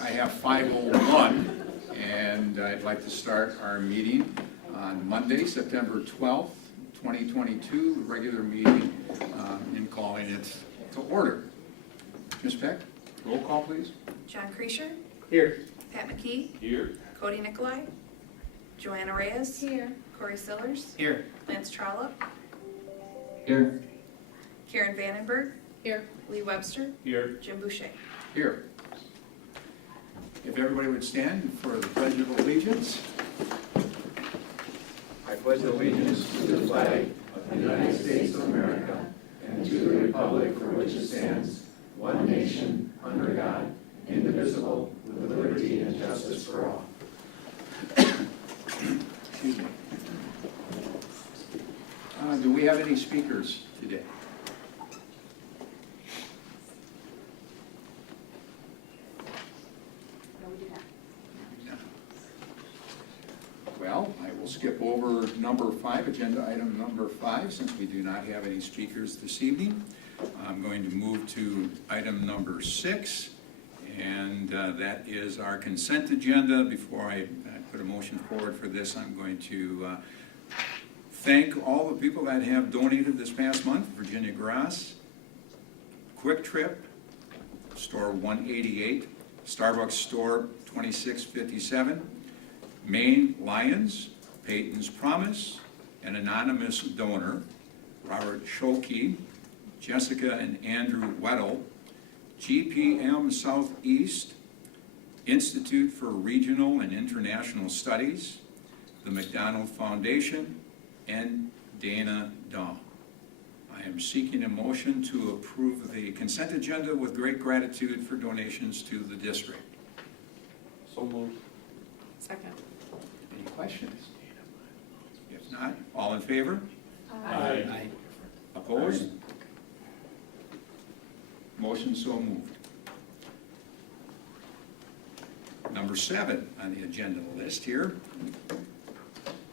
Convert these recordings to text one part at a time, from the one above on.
I have 5:01, and I'd like to start our meeting on Monday, September 12th, 2022, the regular meeting, and calling it to order. Ms. Peck, roll call, please. John Creasher. Here. Pat McKee. Here. Cody Nicolai. Joanna Reyes. Here. Corey Sillers. Here. Lance Trollope. Here. Karen Vandenberg. Here. Lee Webster. Here. Jim Boucher. Here. If everybody would stand for the Pledge of Allegiance. I pledge allegiance to the flag of the United States of America and to the republic for which it stands, one nation, under God, indivisible, with liberty and justice for all. Excuse me. Do we have any speakers today? Well, I will skip over number 5, agenda item number 5, since we do not have any speakers this evening. I'm going to move to item number 6, and that is our consent agenda. Before I put a motion forward for this, I'm going to thank all the people that have donated this past month. Virginia Grass, Quick Trip, Store 188, Starbucks Store 2657, Maine Lions, Peyton's Promise, an anonymous donor, Robert Scholke, Jessica and Andrew Weddle, GPM Southeast, Institute for Regional and International Studies, the McDonald Foundation, and Dana Daw. I am seeking a motion to approve the consent agenda with great gratitude for donations to the district. So moved. Second. Any questions? If not, all in favor? Aye. Opposed? Motion so moved. Number 7 on the agenda list here.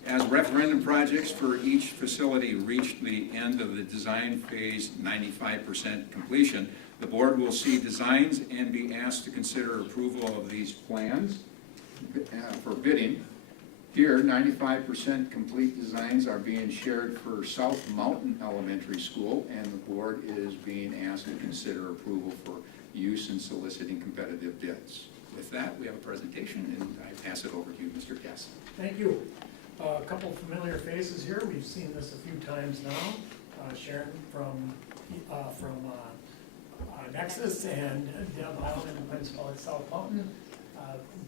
As referendum projects for each facility reach the end of the design phase, 95% completion, the board will see designs and be asked to consider approval of these plans for bidding. Here, 95% complete designs are being shared for South Mountain Elementary School, and the board is being asked to consider approval for use in soliciting competitive bids. With that, we have a presentation, and I pass it over to you, Mr. Guest. Thank you. A couple familiar faces here. We've seen this a few times now. Sharon from Nexus and Deb Island and the principal at South Mountain.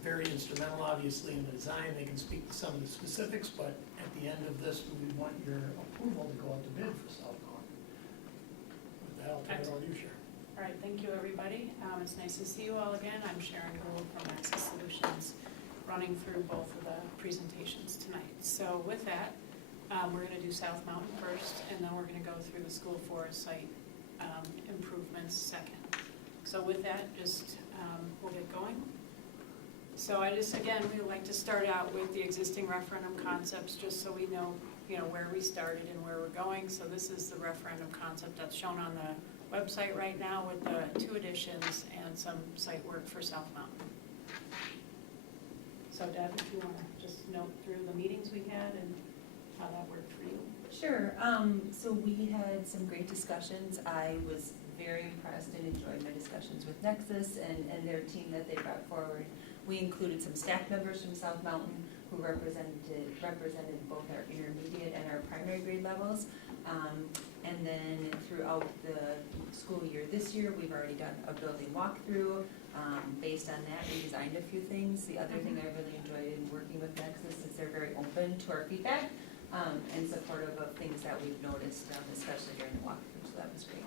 Very instrumental, obviously, in the design. They can speak to some of the specifics, but at the end of this, we want your approval to go out to bid for South Mountain. With that, I'll turn it over to you, Sharon. All right, thank you, everybody. It's nice to see you all again. I'm Sharon Gould from Access Solutions, running through both of the presentations tonight. So with that, we're going to do South Mountain first, and then we're going to go through the school forest site improvements second. So with that, we'll get going. So again, we like to start out with the existing referendum concepts, just so we know, where we started and where we're going. So this is the referendum concept that's shown on the website right now with the 2 additions and some site work for South Mountain. So Deb, if you want to just note through the meetings we had and how that worked for you. Sure. So we had some great discussions. I was very impressed and enjoyed my discussions with Nexus and their team that they brought forward. We included some staff members from South Mountain who represented both our intermediate and our primary grade levels. And then throughout the school year this year, we've already done a building walkthrough. Based on that, we designed a few things. The other thing I really enjoyed in working with Nexus is they're very open to our feedback and supportive of things that we've noticed, especially during the walkthrough, so that was great.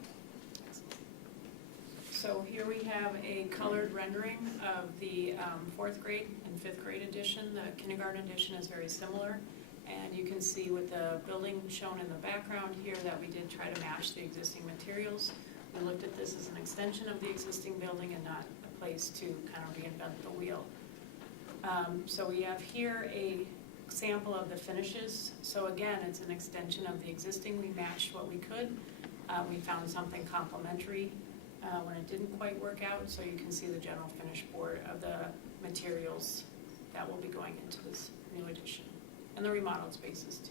So here we have a colored rendering of the 4th grade and 5th grade edition. The kindergarten edition is very similar. And you can see with the building shown in the background here that we did try to match the existing materials. We looked at this as an extension of the existing building and not a place to kind of reinvent the wheel. So we have here a sample of the finishes. So again, it's an extension of the existing. We matched what we could. We found something complementary when it didn't quite work out, so you can see the general finish board of the materials that will be going into this new addition, and the remodeled spaces too.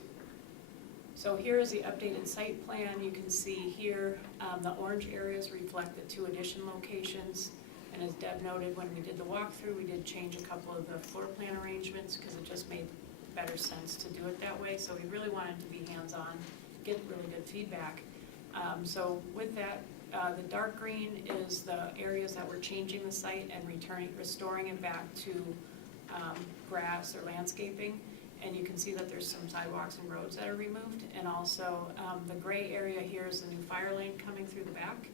So here is the updated site plan. You can see here, the orange areas reflect the 2 addition locations. And as Deb noted, when we did the walkthrough, we did change a couple of the floor plan arrangements because it just made better sense to do it that way. So we really wanted to be hands-on, get really good feedback. So with that, the dark green is the areas that we're changing the site and restoring it back to grass or landscaping. And you can see that there's some sidewalks and roads that are removed. And also the gray area here is the new fire lane coming through the back.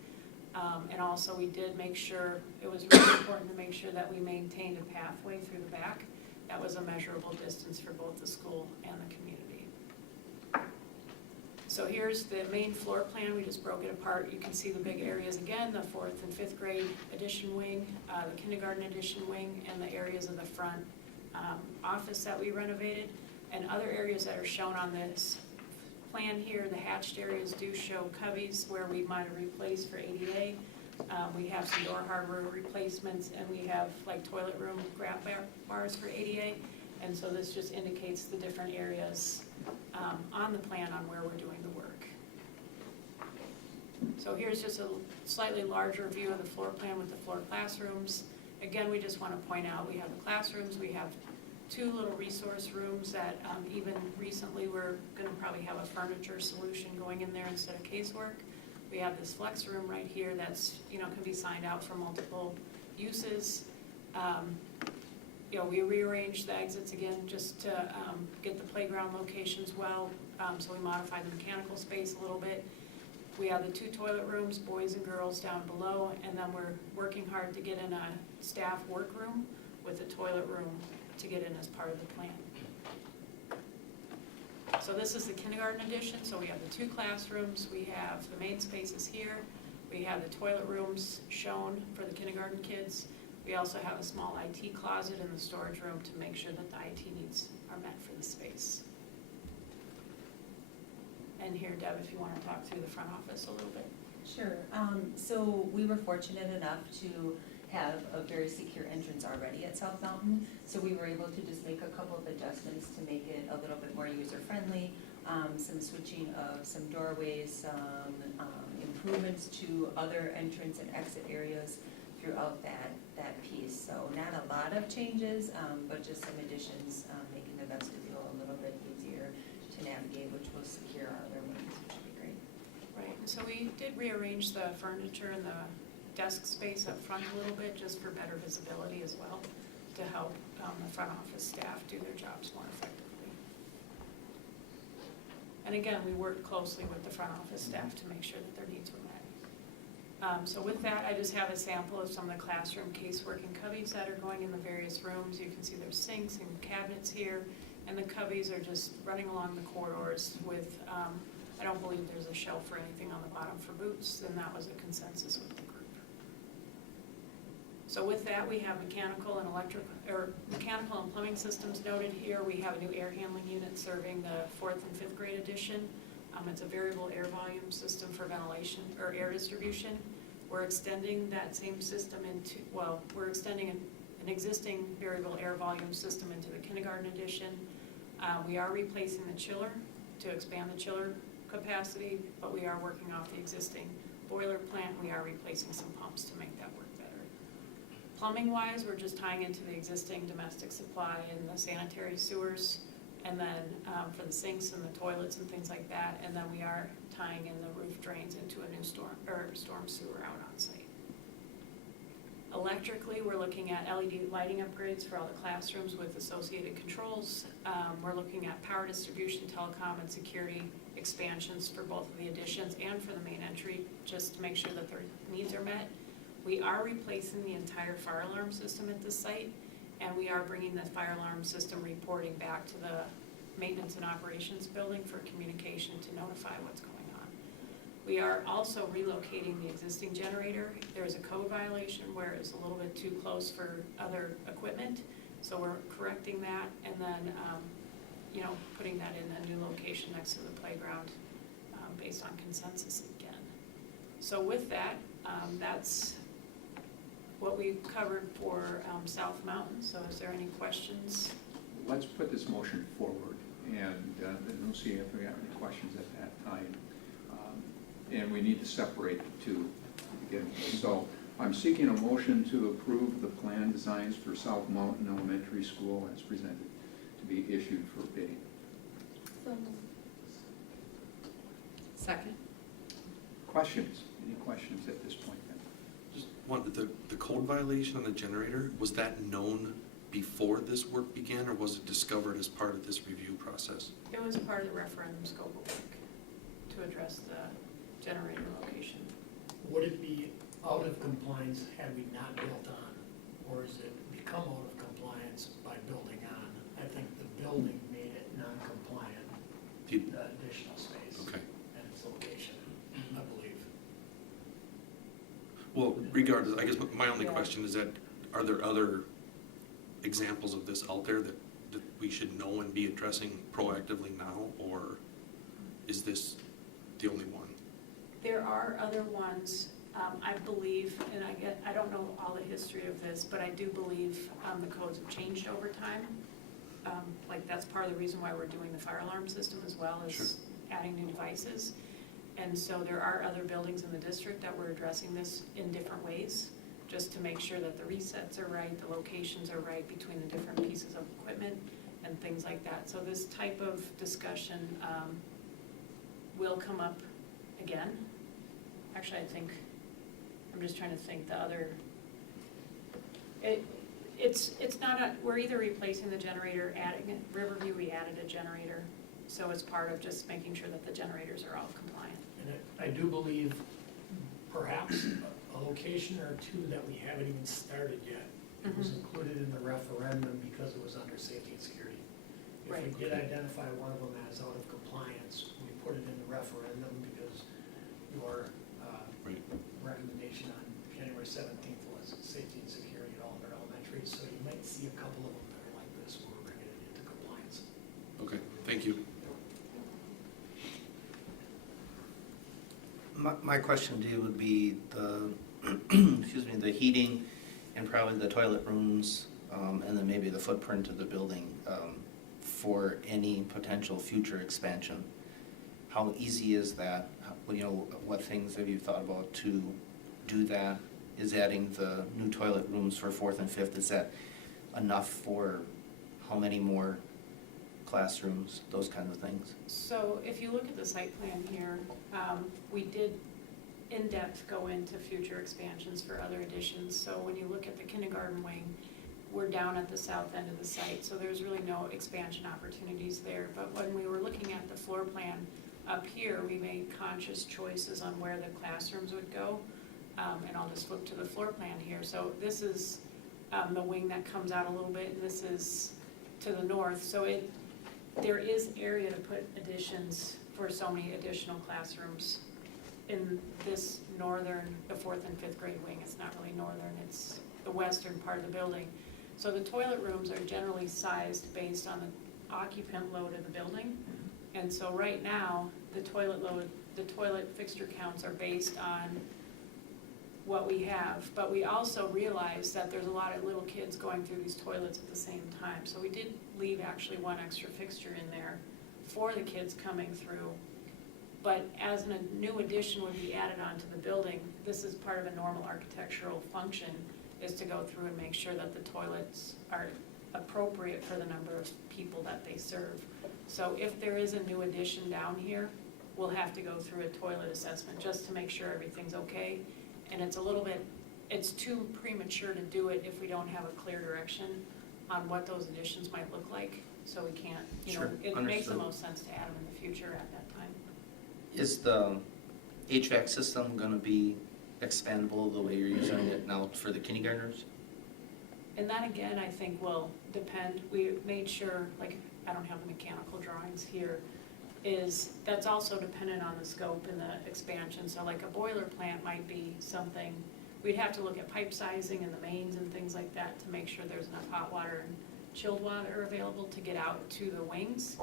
And also we did make sure, it was really important to make sure that we maintained a pathway through the back that was a measurable distance for both the school and the community. So here's the main floor plan. We just broke it apart. You can see the big areas again, the 4th and 5th grade addition wing, the kindergarten addition wing, and the areas of the front office that we renovated, and other areas that are shown on this plan here. The hatched areas do show cubbies where we might have replaced for ADA. We have some door hardware replacements, and we have like toilet room grab bars for ADA. And so this just indicates the different areas on the plan on where we're doing the work. So here's just a slightly larger view of the floor plan with the floor classrooms. Again, we just want to point out we have the classrooms, we have 2 little resource rooms that even recently we're going to probably have a furniture solution going in there instead of casework. We have this flex room right here that's, can be signed out for multiple uses. We rearranged the exits again just to get the playground locations well, so we modified the mechanical space a little bit. We have the 2 toilet rooms, boys and girls, down below, and then we're working hard to get in a staff workroom with a toilet room to get in as part of the plan. So this is the kindergarten edition. So we have the 2 classrooms, we have the main spaces here, we have the toilet rooms shown for the kindergarten kids. We also have a small IT closet in the storage room to make sure that the IT needs are met for the space. And here, Deb, if you want to talk through the front office a little bit. Sure. So we were fortunate enough to have a very secure entrance already at South Mountain. So we were able to just make a couple of adjustments to make it a little bit more user-friendly, some switching of some doorways, some improvements to other entrance and exit areas throughout that piece. So not a lot of changes, but just some additions, making the vestibule a little bit easier to navigate, which will secure our other wings, which will be great. Right, and so we did rearrange the furniture and the desk space up front a little bit just for better visibility as well, to help the front office staff do their jobs more effectively. And again, we worked closely with the front office staff to make sure that their needs were met. So with that, I just have a sample of some of the classroom casework and cubbies that are going in the various rooms. You can see there's sinks and cabinets here, and the cubbies are just running along the corridors with, I don't believe there's a shelf or anything on the bottom for boots, and that was a consensus with the group. So with that, we have mechanical and plumbing systems noted here. We have a new air handling unit serving the 4th and 5th grade edition. It's a variable air volume system for ventilation or air distribution. We're extending that same system into, we're extending an existing variable air volume system into the kindergarten edition. We are replacing the chiller to expand the chiller capacity, but we are working off the existing boiler plant. We are replacing some pumps to make that work better. Plumbing wise, we're just tying into the existing domestic supply and the sanitary sewers, and then for the sinks and the toilets and things like that, and then we are tying in the roof drains into a new storm sewer out on site. Electrically, we're looking at LED lighting upgrades for all the classrooms with associated controls. We're looking at power distribution, telecom, and security expansions for both of the additions and for the main entry, just to make sure that their needs are met. We are replacing the entire fire alarm system at this site, and we are bringing the fire alarm system reporting back to the maintenance and operations building for communication to notify what's going on. We are also relocating the existing generator. There's a code violation where it's a little bit too close for other equipment, so we're correcting that, and then putting that in a new location next to the playground based on consensus again. So with that, That's what we covered for South Mountain, so is there any questions? Let's put this motion forward, and then we'll see if we have any questions at that time. And we need to separate the two to begin with. So I'm seeking a motion to approve the plan designs for South Mountain Elementary School as presented to be issued for bidding. Second. Questions? Any questions at this point then? Just wanted, the code violation on the generator, was that known before this work began, or was it discovered as part of this review process? It was part of the referendum scope of work to address the generator location. Would it be out of compliance had we not built on? Or has it become out of compliance by building on? I think the building made it non-compliant, the additional space Okay. and its location, I believe. Well, regardless, I guess my only Yeah. question is that, are there other examples of this out there that we should know and be addressing proactively now, or is this the only one? There are other ones, I believe, and I don't know all the history of this, but I do believe the codes have changed over time. Like, that's part of the reason why we're doing the fire alarm system as well as Sure. adding new devices. And so there are other buildings in the district that we're addressing this in different ways, just to make sure that the resets are right, the locations are right between the different pieces of equipment and things like that. So this type of discussion will come up again. Actually, I think, I'm just trying to think the other, it's not we're either replacing the generator, adding, Riverview, we added a generator, so it's part of just making sure that the generators are all compliant. And I do believe perhaps a location or two that we haven't even started yet. It was included in the referendum because it was under safety and security. If we Right. did identify one of them as out of compliance, we put it in the referendum because your Right. recommendation on January 17th was safety and security at all of our elementaries. So you might see a couple of them that are like this where we're bringing it into compliance. Okay, thank you. My question to you would be the, excuse me, the heating and probably the toilet rooms, and then maybe the footprint of the building for any potential future expansion. How easy is that? What things have you thought about to do that? Is adding the new toilet rooms for 4th and 5th, is that enough for how many more classrooms, those kinds of things? So if you look at the site plan here, we did in-depth go into future expansions for other additions. So when you look at the kindergarten wing, we're down at the south end of the site, so there's really no expansion opportunities there. But when we were looking at the floor plan up here, we made conscious choices on where the classrooms would go. And I'll just flip to the floor plan here. So this is the wing that comes out a little bit, and this is to the north. So there is area to put additions for so many additional classrooms in this northern, the 4th and 5th grade wing. It's not really northern, it's the western part of the building. So the toilet rooms are generally sized based on the occupant load of the building. And so right now, the toilet fixture counts are based on what we have. But we also realize that there's a lot of little kids going through these toilets at the same time. So we did leave actually one extra fixture in there for the kids coming through. But as a new addition would be added onto the building, this is part of a normal architectural function, is to go through and make sure that the toilets are appropriate for the number of people that they serve. So if there is a new addition down here, we'll have to go through a toilet assessment just to make sure everything's okay. And it's too premature to do it if we don't have a clear direction on what those additions might look like. So we can't, Sure, it makes the understood. most sense to add them in the future at that time. Is the HVAC system going to be expandable the way you're using it now for the kindergartners? And that again, I think will depend. We made sure, like, I don't have the mechanical drawings here, that's also dependent on the scope and the expansion. So like a boiler plant might be something, we'd have to look at pipe sizing and the mains and things like that to make sure there's enough hot water and chilled water available to get out to the wings.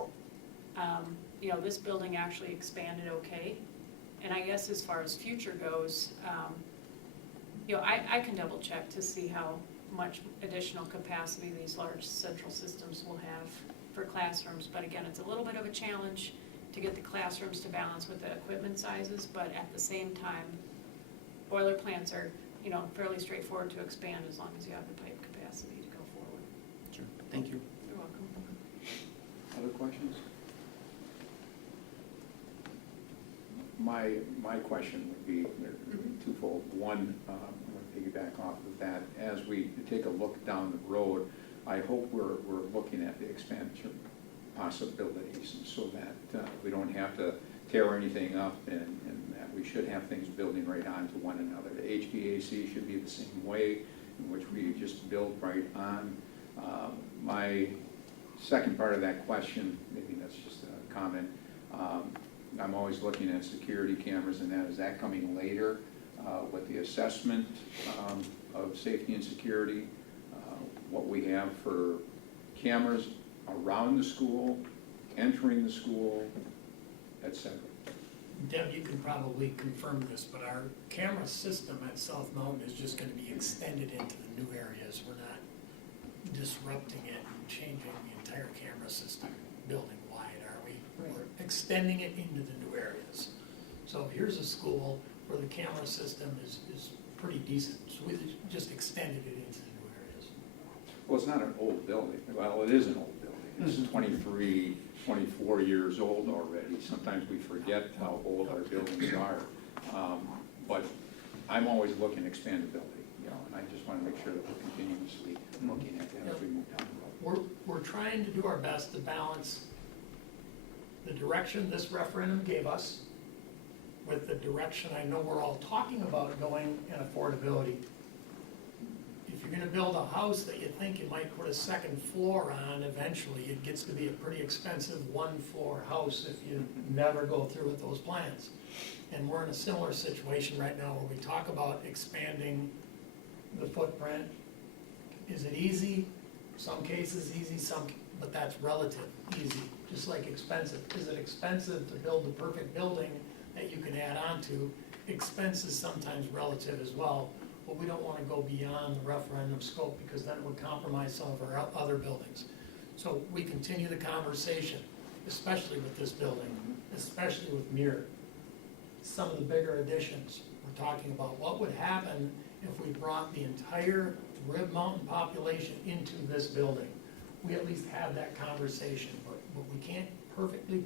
This building actually expanded okay. And I guess as far as future goes, You know, I can double check to see how much additional capacity these large central systems will have for classrooms, but again, it's a little bit of a challenge to get the classrooms to balance with the equipment sizes, but at the same time, boiler plants are, you know, fairly straightforward to expand as long as you have the pipe capacity to go forward. Sure. Thank you. You're welcome. Other questions? My question would be twofold. One, I'm going to piggyback off of that. As we take a look down the road, I hope we're looking at the expansion possibilities so that we don't have to tear anything up and that we should have things building right onto one another. The HVAC should be the same way, in which we just build right on. My second part of that question, maybe that's just a comment, I'm always looking at security cameras and that. Is that coming later with the assessment of safety and security? What we have for cameras around the school, entering the school, et cetera. Deb, you can probably confirm this, but our camera system at South Mountain is just gonna be extended into the new areas. We're not disrupting it and changing the entire camera system building-wide, are we? We're extending it into the new areas. So here's a school where the camera system is pretty decent, so we just extended it into the new areas. Well, it's not an old building. Well, it is an old building. It's 23, 24 years old already. Sometimes we forget how old our buildings are. But I'm always looking at expandability, you know, and I just want to make sure that we're continuously looking at that as we move down the road. We're trying to do our best to balance the direction this referendum gave us with the direction I know we're all talking about going in affordability. If you're gonna build a house that you think you might put a second floor on, eventually it gets to be a pretty expensive one-floor house if you never go through with those plans. And we're in a similar situation right now where we talk about expanding the footprint. Is it easy? Some cases easy, but that's relative, easy, just like expensive. Is it expensive to build the perfect building that you can add on to? Expense is sometimes relative as well, but we don't want to go beyond the referendum scope because then it would compromise some of our other buildings. So we continue the conversation, especially with this building, especially with Muir. Some of the bigger additions, we're talking about what would happen if we brought the entire Rib Mountain population into this building. We at least have that conversation, but we can't perfectly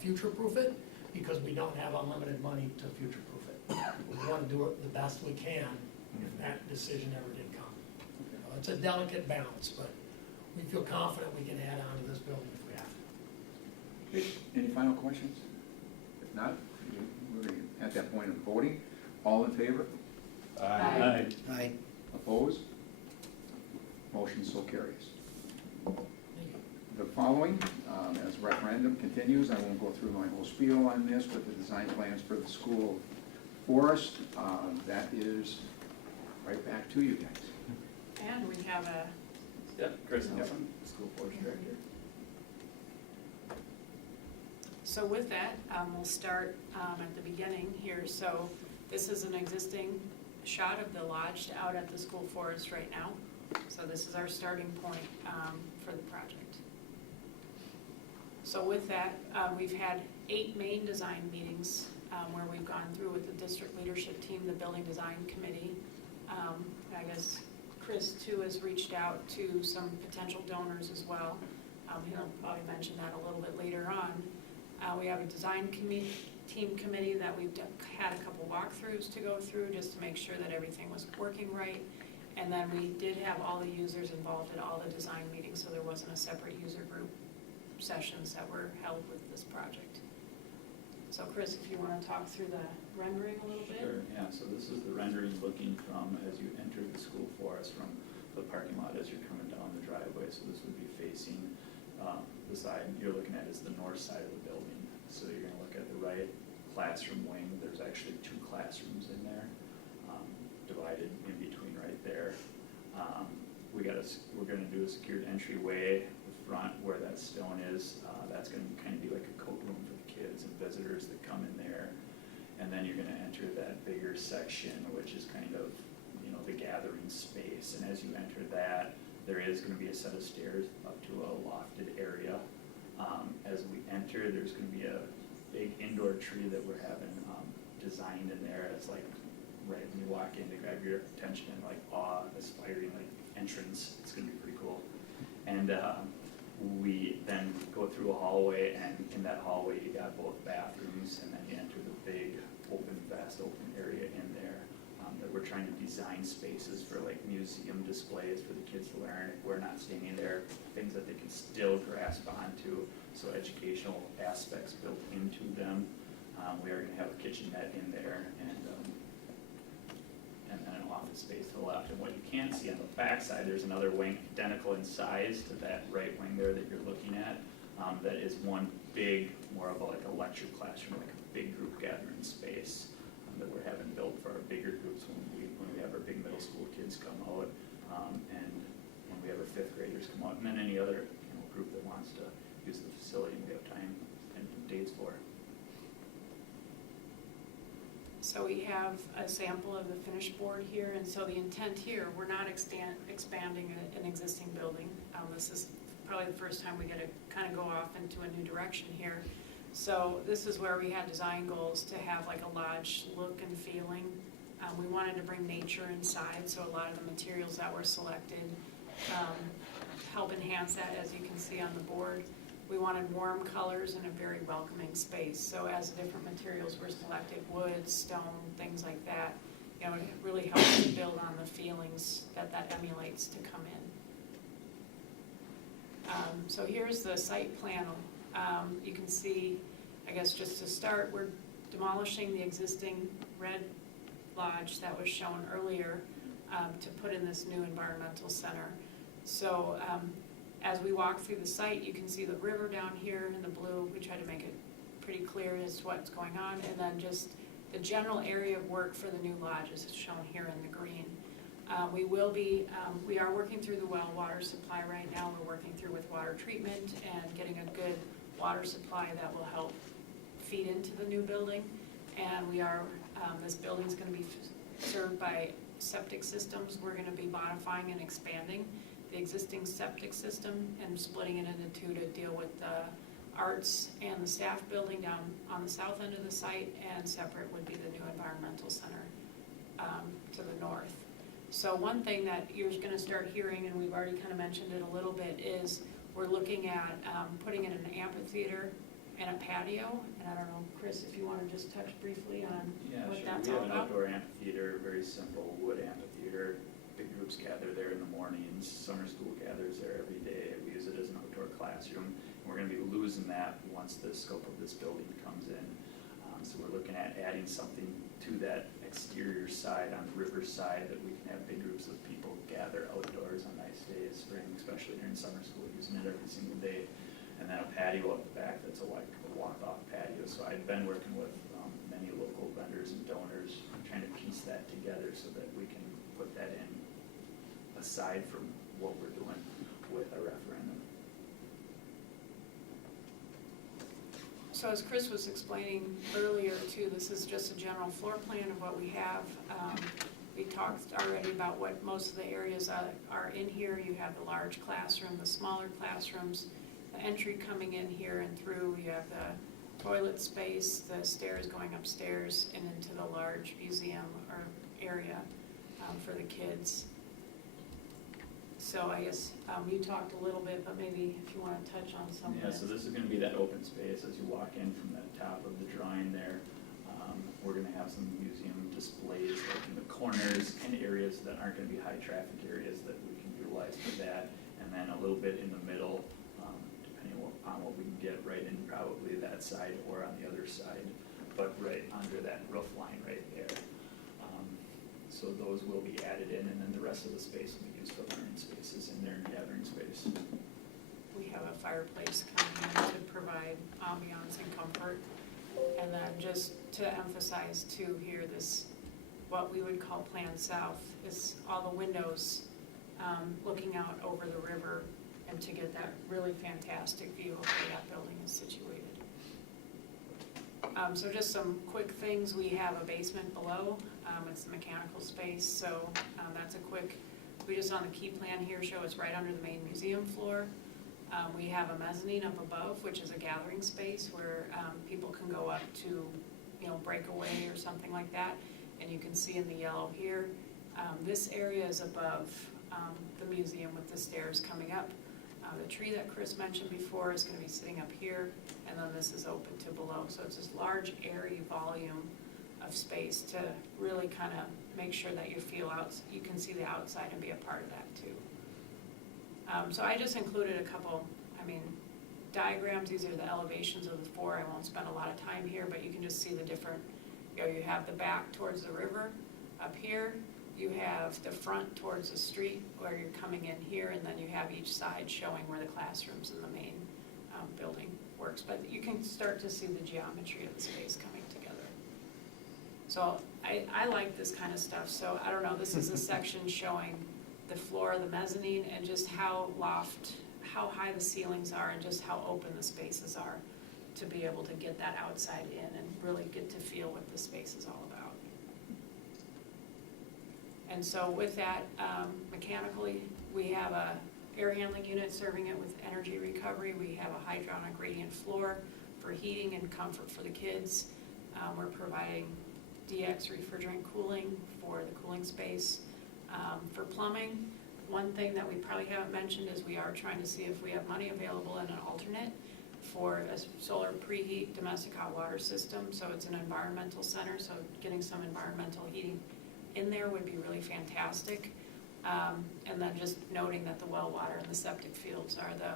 future-proof it because we don't have unlimited money to future-proof it. We want to do it the best we can if that decision ever did come. It's a delicate balance, but we feel confident we can add on to this building if we have to. Okay, any final questions? If not, we're at that point of voting. All in favor? Aye. Aye. Opposed? Motion so carries. The following, as referendum continues, I won't go through my whole spiel on this, but the design plans for the school forest, that is right back to you guys. And we have a, Yep, Chris Nelson, School Forest Director. so with that, we'll start at the beginning here. So this is an existing shot of the lodge out at the school forest right now. So this is our starting point for the project. So with that, we've had 8 main design meetings where we've gone through with the district leadership team, the building design committee. I guess Chris too has reached out to some potential donors as well. He'll probably mention that a little bit later on. We have a design team committee that we've had a couple walkthroughs to go through just to make sure that everything was working right. And then we did have all the users involved at all the design meetings, so there wasn't a separate user group sessions that were held with this project. So Chris, if you want to talk through the rendering a little bit? Sure, yeah, so this is the rendering looking from as you enter the school forest from the parking lot as you're coming down the driveway. So this would be facing the side you're looking at is the north side of the building. So you're gonna look at the right classroom wing. There's actually 2 classrooms in there, divided in between right there. We're gonna do a secured entryway, the front where that stone is. That's gonna kind of be like a coat room for the kids and visitors that come in there. And then you're gonna enter that bigger section, which is kind of of the gathering space. And as you enter that, there is gonna be a set of stairs up to a lofted area. As we enter, there's gonna be a big indoor tree that we're having designed in there as like, right when you walk in to grab your attention and like awe-inspiring like entrance. It's gonna be pretty cool. And we then go through a hallway, and in that hallway you got both bathrooms, and then you enter the big vast open area in there that we're trying to design spaces for like museum displays for the kids to learn. We're not standing there, things that they can still grasp onto, so educational aspects built into them. We are gonna have a kitchenette in there, and then an office space to the left. And what you can't see on the back side, there's another wing identical in size to that right wing there that you're looking at. That is one big, more of like a lecture classroom, like a big group gathering space that we're having built for our bigger groups when we have our big middle school kids come out, and when we have our fifth graders come out, and then any other group that wants to use the facility and we have time and dates for. So we have a sample of the finished board here, and so the intent here, we're not expanding an existing building. This is probably the first time we get to kind of go off into a new direction here. So this is where we had design goals to have like a lodge look and feeling. We wanted to bring nature inside, so a lot of the materials that were selected help enhance that, as you can see on the board. We wanted warm colors and a very welcoming space. So as the different materials were selected, wood, stone, things like that, it really helps to build on the feelings that emulates to come in. So here's the site plan. You can see, I guess just to start, we're demolishing the existing red lodge that was shown earlier to put in this new environmental center. So as we walk through the site, you can see the river down here in the blue. We try to make it pretty clear as to what's going on, and then just the general area of work for the new lodge is shown here in the green. We are working through the well water supply right now. We're working through with water treatment and getting a good water supply that will help feed into the new building. And we are, this building's gonna be served by septic systems. We're gonna be modifying and expanding the existing septic system and splitting it into two to deal with the arts and the staff building down on the south end of the site, and separate would be the new environmental center to the north. So one thing that you're gonna start hearing, and we've already kind of mentioned it a little bit, is we're looking at putting in an amphitheater and a patio. And I don't know, Chris, if you wanna just touch briefly on what that's all We have an about. outdoor amphitheater, very simple wood amphitheater. Big groups gather there in the mornings. Summer school gathers there every day. We use it as an outdoor classroom. And we're gonna be losing that once the scope of this building comes in. So we're looking at adding something to that exterior side on the river side that we can have big groups of people gather outdoors on nice days, spring, especially during summer school, using it every single day. And then a patio up the back that's a walk-off patio. So I've been working with many local vendors and donors, trying to piece that together so that we can put that in aside from what we're doing with our referendum. So as Chris was explaining earlier too, this is just a general floor plan of what we have. We talked already about what most of the areas are in here. You have the large classroom, the smaller classrooms, the entry coming in here and through. You have the toilet space, the stairs going upstairs, and into the large museum or area for the kids. So I guess you talked a little bit, but maybe if you want to touch on some of Yeah, it. so this is gonna be that open space as you walk in from the top of the drawing there. We're gonna have some museum displays like in the corners and areas that aren't gonna be high traffic areas that we can utilize for that. And then a little bit in the middle, depending on what we can get right in probably that side or on the other side, but right under that roof line right there. So those will be added in, and then the rest of the space will be used for learning spaces in there and gathering space. We have a fireplace coming in to provide ambiance and comfort. And then just to emphasize too here, this, what we would call Plan South, is all the windows looking out over the river, and to get that really fantastic view of where that building is situated. So just some quick things. We have a basement below. It's the mechanical space, so that's a quick, we just on the key plan here show it's right under the main museum floor. We have a mezzanine up above, which is a gathering space where people can go up to, break away or something like that. And you can see in the yellow here, this area is above the museum with the stairs coming up. The tree that Chris mentioned before is going to be sitting up here, and then this is open to below. So it's this large area volume of space to really kind of make sure that you can see the outside and be a part of that too. So I just included a couple, diagrams. These are the elevations of the four. I won't spend a lot of time here, but you can just see the different, you have the back towards the river up here. You have the front towards the street where you're coming in here, and then you have each side showing where the classrooms in the main building works. But you can start to see the geometry of the space coming together. So I like this kind of stuff. So I don't know, this is a section showing the floor of the mezzanine and just how high the ceilings are and just how open the spaces are to be able to get that outside in and really get to feel what the space is all about. And so with that, mechanically, we have a air handling unit serving it with energy recovery. We have a hydronic gradient floor for heating and comfort for the kids. We're providing DX refrigerant cooling for the cooling space. For plumbing, one thing that we probably haven't mentioned is we are trying to see if we have money available in an alternate for a solar preheat domestic hot water system. So it's an environmental center, so getting some environmental heating in there would be really fantastic. And then just noting that the well water and the septic fields are the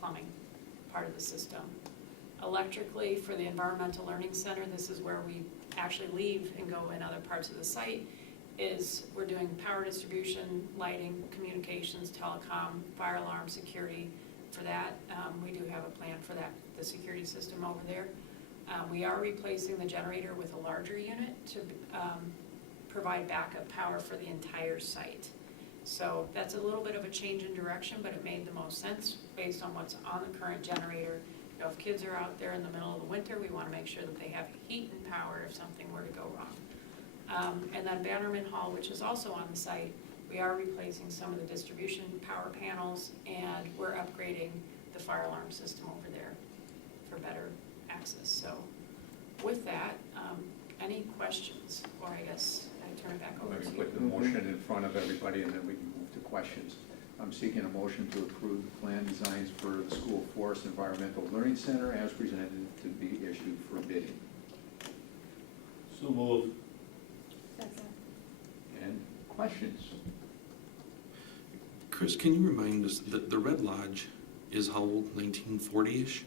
plumbing part of the system. Electrically, for the Environmental Learning Center, this is where we actually leave and go in other parts of the site, we're doing power distribution, lighting, communications, telecom, fire alarm, security for that. We do have a plan for that, the security system over there. We are replacing the generator with a larger unit to provide backup power for the entire site. So that's a little bit of a change in direction, but it made the most sense based on what's on the current generator. If kids are out there in the middle of the winter, we want to make sure that they have heat and power if something were to go wrong. And then Bannerman Hall, which is also on the site, we are replacing some of the distribution power panels, and we're upgrading the fire alarm system over there for better access. So with that, any questions? Or I guess I turn it back over Let to me you. put the motion in front of everybody, and then we can move to questions. I'm seeking a motion to approve the plan designs for the School Forest Environmental Learning Center as presented to be issued for bidding. So moved. And questions? Chris, can you remind us, the Red Lodge is how old, 1940-ish?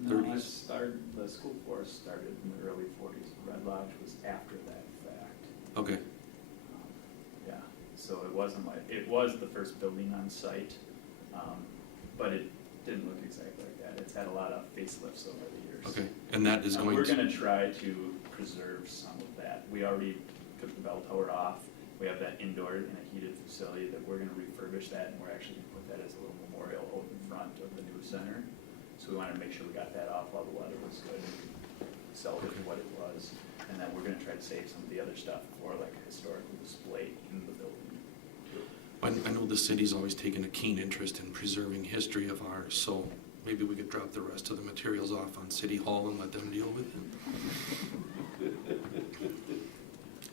No, 30s? the school forest started in the early 40s. Red Lodge was after that fact. Okay, Yeah, so it wasn't it was the first building on site, but it didn't look exactly like that. It's had a lot of facelifts over the years. okay, and that is going We're to, gonna try to preserve some of that. We already took the bell tower off. We have that indoor in a heated facility that we're gonna refurbish that, and we're actually gonna put that as a little memorial out in front of the new center. So we wanted to make sure we got that off while the weather was good and could salvage what it was. And then we're gonna try to save some of the other stuff for like a historical display in the building. I know the city's always taken a keen interest in preserving history of ours, so maybe we could drop the rest of the materials off on City Hall and let them deal with it.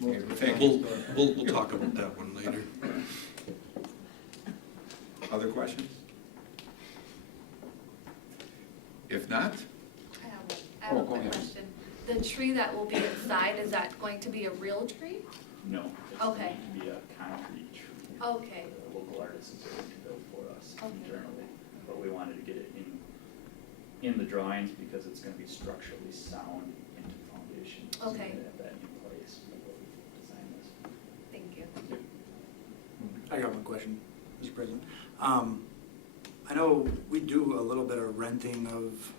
We'll talk about that one later. Other questions? If not, I have Oh, a go quick ahead. question. The tree that will be inside, is that going to be a real tree? No, it's Okay. going to be a concrete tree. Okay. The local artists is going to build for us Okay. internally. But we wanted to get it in the drawings because it's gonna be structurally sound into the foundation. So Okay. we have that in place before we design this. Thank you. I got one question, Mr. President. I know we do a little bit of renting of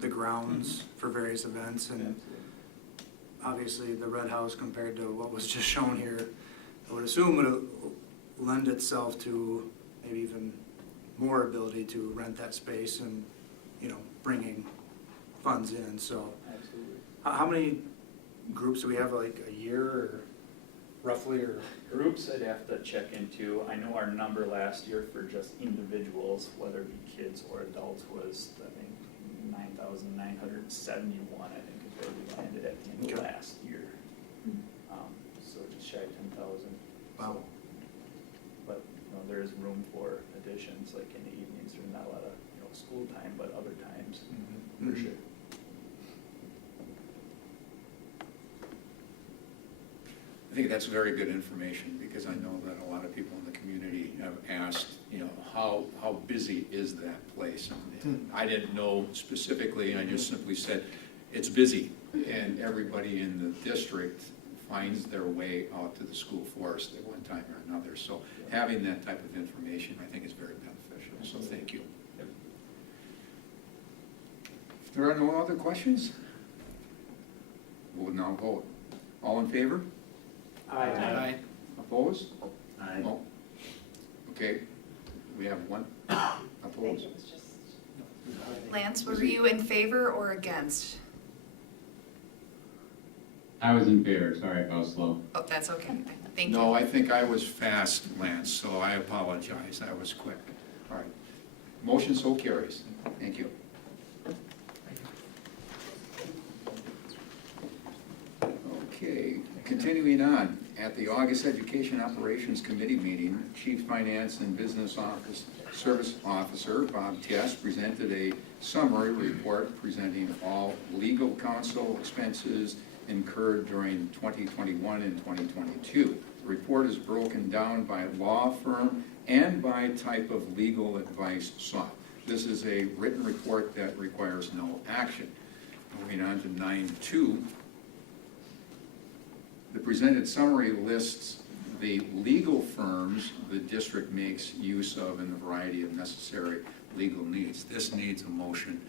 the grounds for various events, and obviously the Red House compared to what was just shown here, I would assume would lend itself to maybe even more ability to rent that space and, bringing funds in, so. Absolutely. How many groups? Do we have like a year or roughly, or? Groups I'd have to check into. I know our number last year for just individuals, whether it be kids or adults, was, I think, 9,971, I think, is where we landed at the end of Okay. last year. So just shy of 10,000. Wow. But, there is room for additions, like in the evenings, there's not a lot of, school time, but other times, for sure. I think that's very good information, because I know that a lot of people in the community have asked, how busy is that place? And I didn't know specifically, I just simply said, it's busy, and everybody in the district finds their way out to the school forest at one time or another. So having that type of information, I think, is very beneficial, so thank you. If there are no other questions, we'll now vote. All in favor? Aye. Opposed? Aye. No. Okay, we have one opposed. Lance, were you in favor or against? I was in favor, sorry if I was slow. Oh, that's okay, thank you. No, I think I was fast, Lance, so I apologize, I was quick. All right, motion so carries. Thank you. Okay, continuing on, at the August Education Operations Committee meeting, Chief Finance and Business Service Officer Bob Tess presented a summary report presenting all legal counsel expenses incurred during 2021 and 2022. The report is broken down by law firm and by type of legal advice sought. This is a written report that requires no action. Moving on to 9.2. The presented summary lists the legal firms the district makes use of in the variety of necessary legal needs. This needs a motion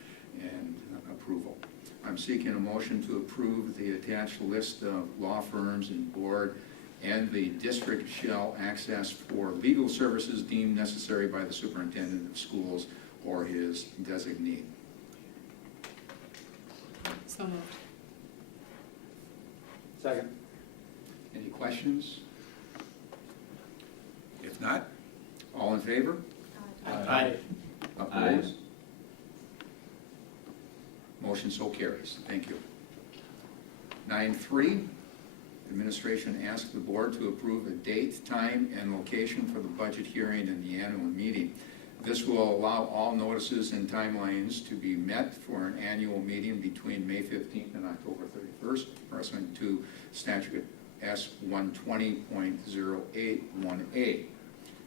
and approval. I'm seeking a motion to approve the attached list of law firms and board and the district shall access for legal services deemed necessary by the superintendent of schools or his designee. So moved. Second. Any questions? If not, all in favor? Aye. Opposed? Motion so carries. Thank you. 9.3, administration asks the board to approve a date, time, and location for the budget hearing and the annual meeting. This will allow all notices and timelines to be met for an annual meeting between May 15th and October 31st, pursuant to statute S120.081A.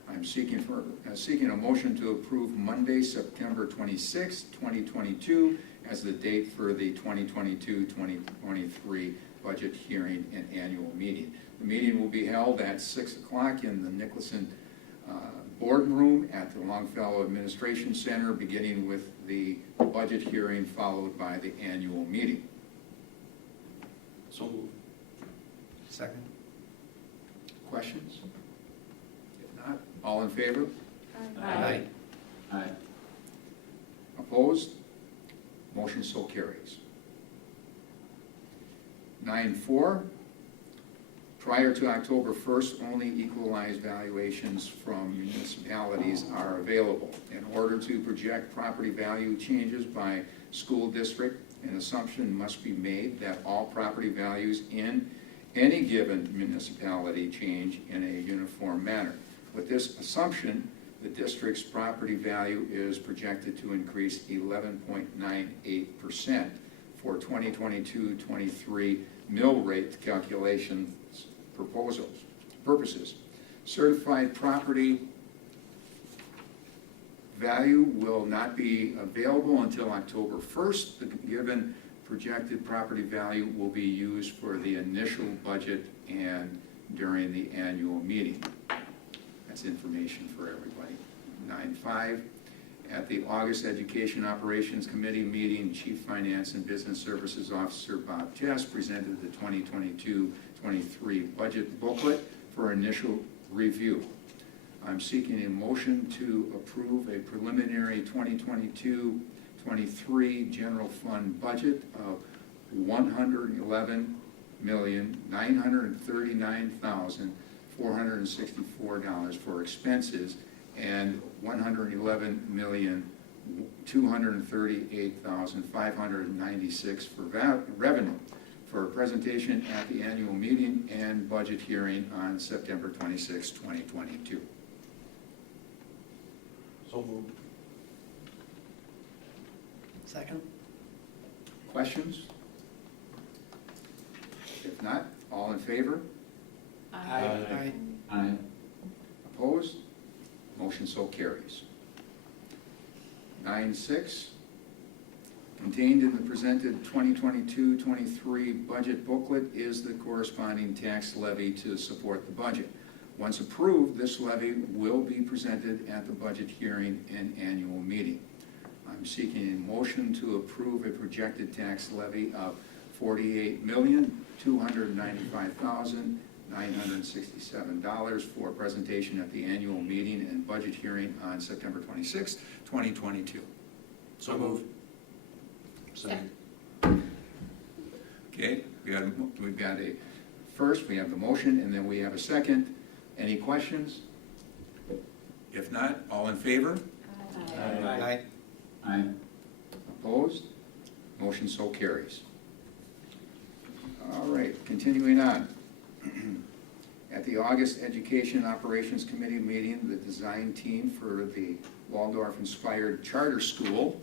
I'm seeking a motion to approve Monday, September 26, 2022, as the date for the 2022-2023 budget hearing and annual meeting. The meeting will be held at 6 o'clock in the Nicholson boardroom at the Longfellow Administration Center, beginning with the budget hearing followed by the annual meeting. So moved. Second. Questions? If not, all in favor? Aye. Aye. Opposed? Motion so carries. 9.4, prior to October 1st, only equalized valuations from municipalities are available. In order to project property value changes by school district, an assumption must be made that all property values in any given municipality change in a uniform manner. With this assumption, the district's property value is projected to increase 11.98% for 2022-23 mill rate calculation purposes. Certified property value will not be available until October 1st. The given projected property value will be used for the initial budget and during the annual meeting. That's information for everybody. 9.5, at the August Education Operations Committee meeting, Chief Finance and Business Services Officer Bob Tess presented the 2022-23 budget booklet for initial review. I'm seeking a motion to approve a preliminary 2022-23 general fund budget of $111,750,000 $111,939,464 for expenses and $111,238,596 for revenue for a presentation at the annual meeting and budget hearing on September 26, 2022. So moved. Second? Questions? If not, all in favor? Aye. Aye. Opposed? Motion so carries. 9.6, contained in the presented 2022-23 budget booklet is the corresponding tax levy to support the budget. Once approved, this levy will be presented at the budget hearing and annual meeting. I'm seeking a motion to approve a projected tax levy of $48,295,967 for presentation at the annual meeting and budget hearing on September 26, 2022. So moved. Second. Okay, we've got a first, we have the motion, and then we have a second. Any questions? If not, all in favor? Aye. Aye. Opposed? Motion so carries. All right, continuing on. At the August Education Operations Committee meeting, the design team for the Waldorf-inspired charter school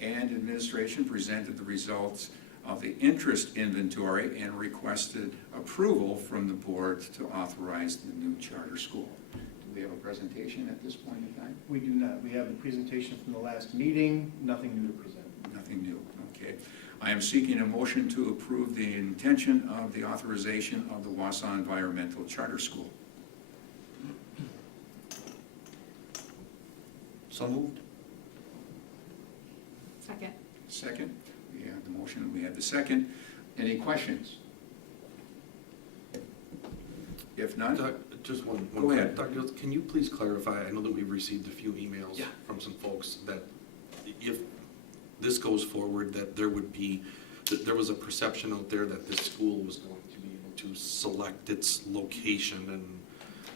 and administration presented the results of the interest inventory and requested approval from the board to authorize the new charter school. Do we have a presentation at this point in time? We do not. We have the presentation from the last meeting, nothing new to present. Nothing new, okay. I am seeking a motion to approve the intention of the authorization of the Wausau Environmental Charter School. So moved. Second. Second, we have the motion, we have the second. Any questions? If none, Doug, just one. Go ahead. Dr. Hills, can you please clarify, I know that we've received a few emails Yeah. from some folks that if this goes forward, that there would be, that there was a perception out there that this school was going to be able to select its location and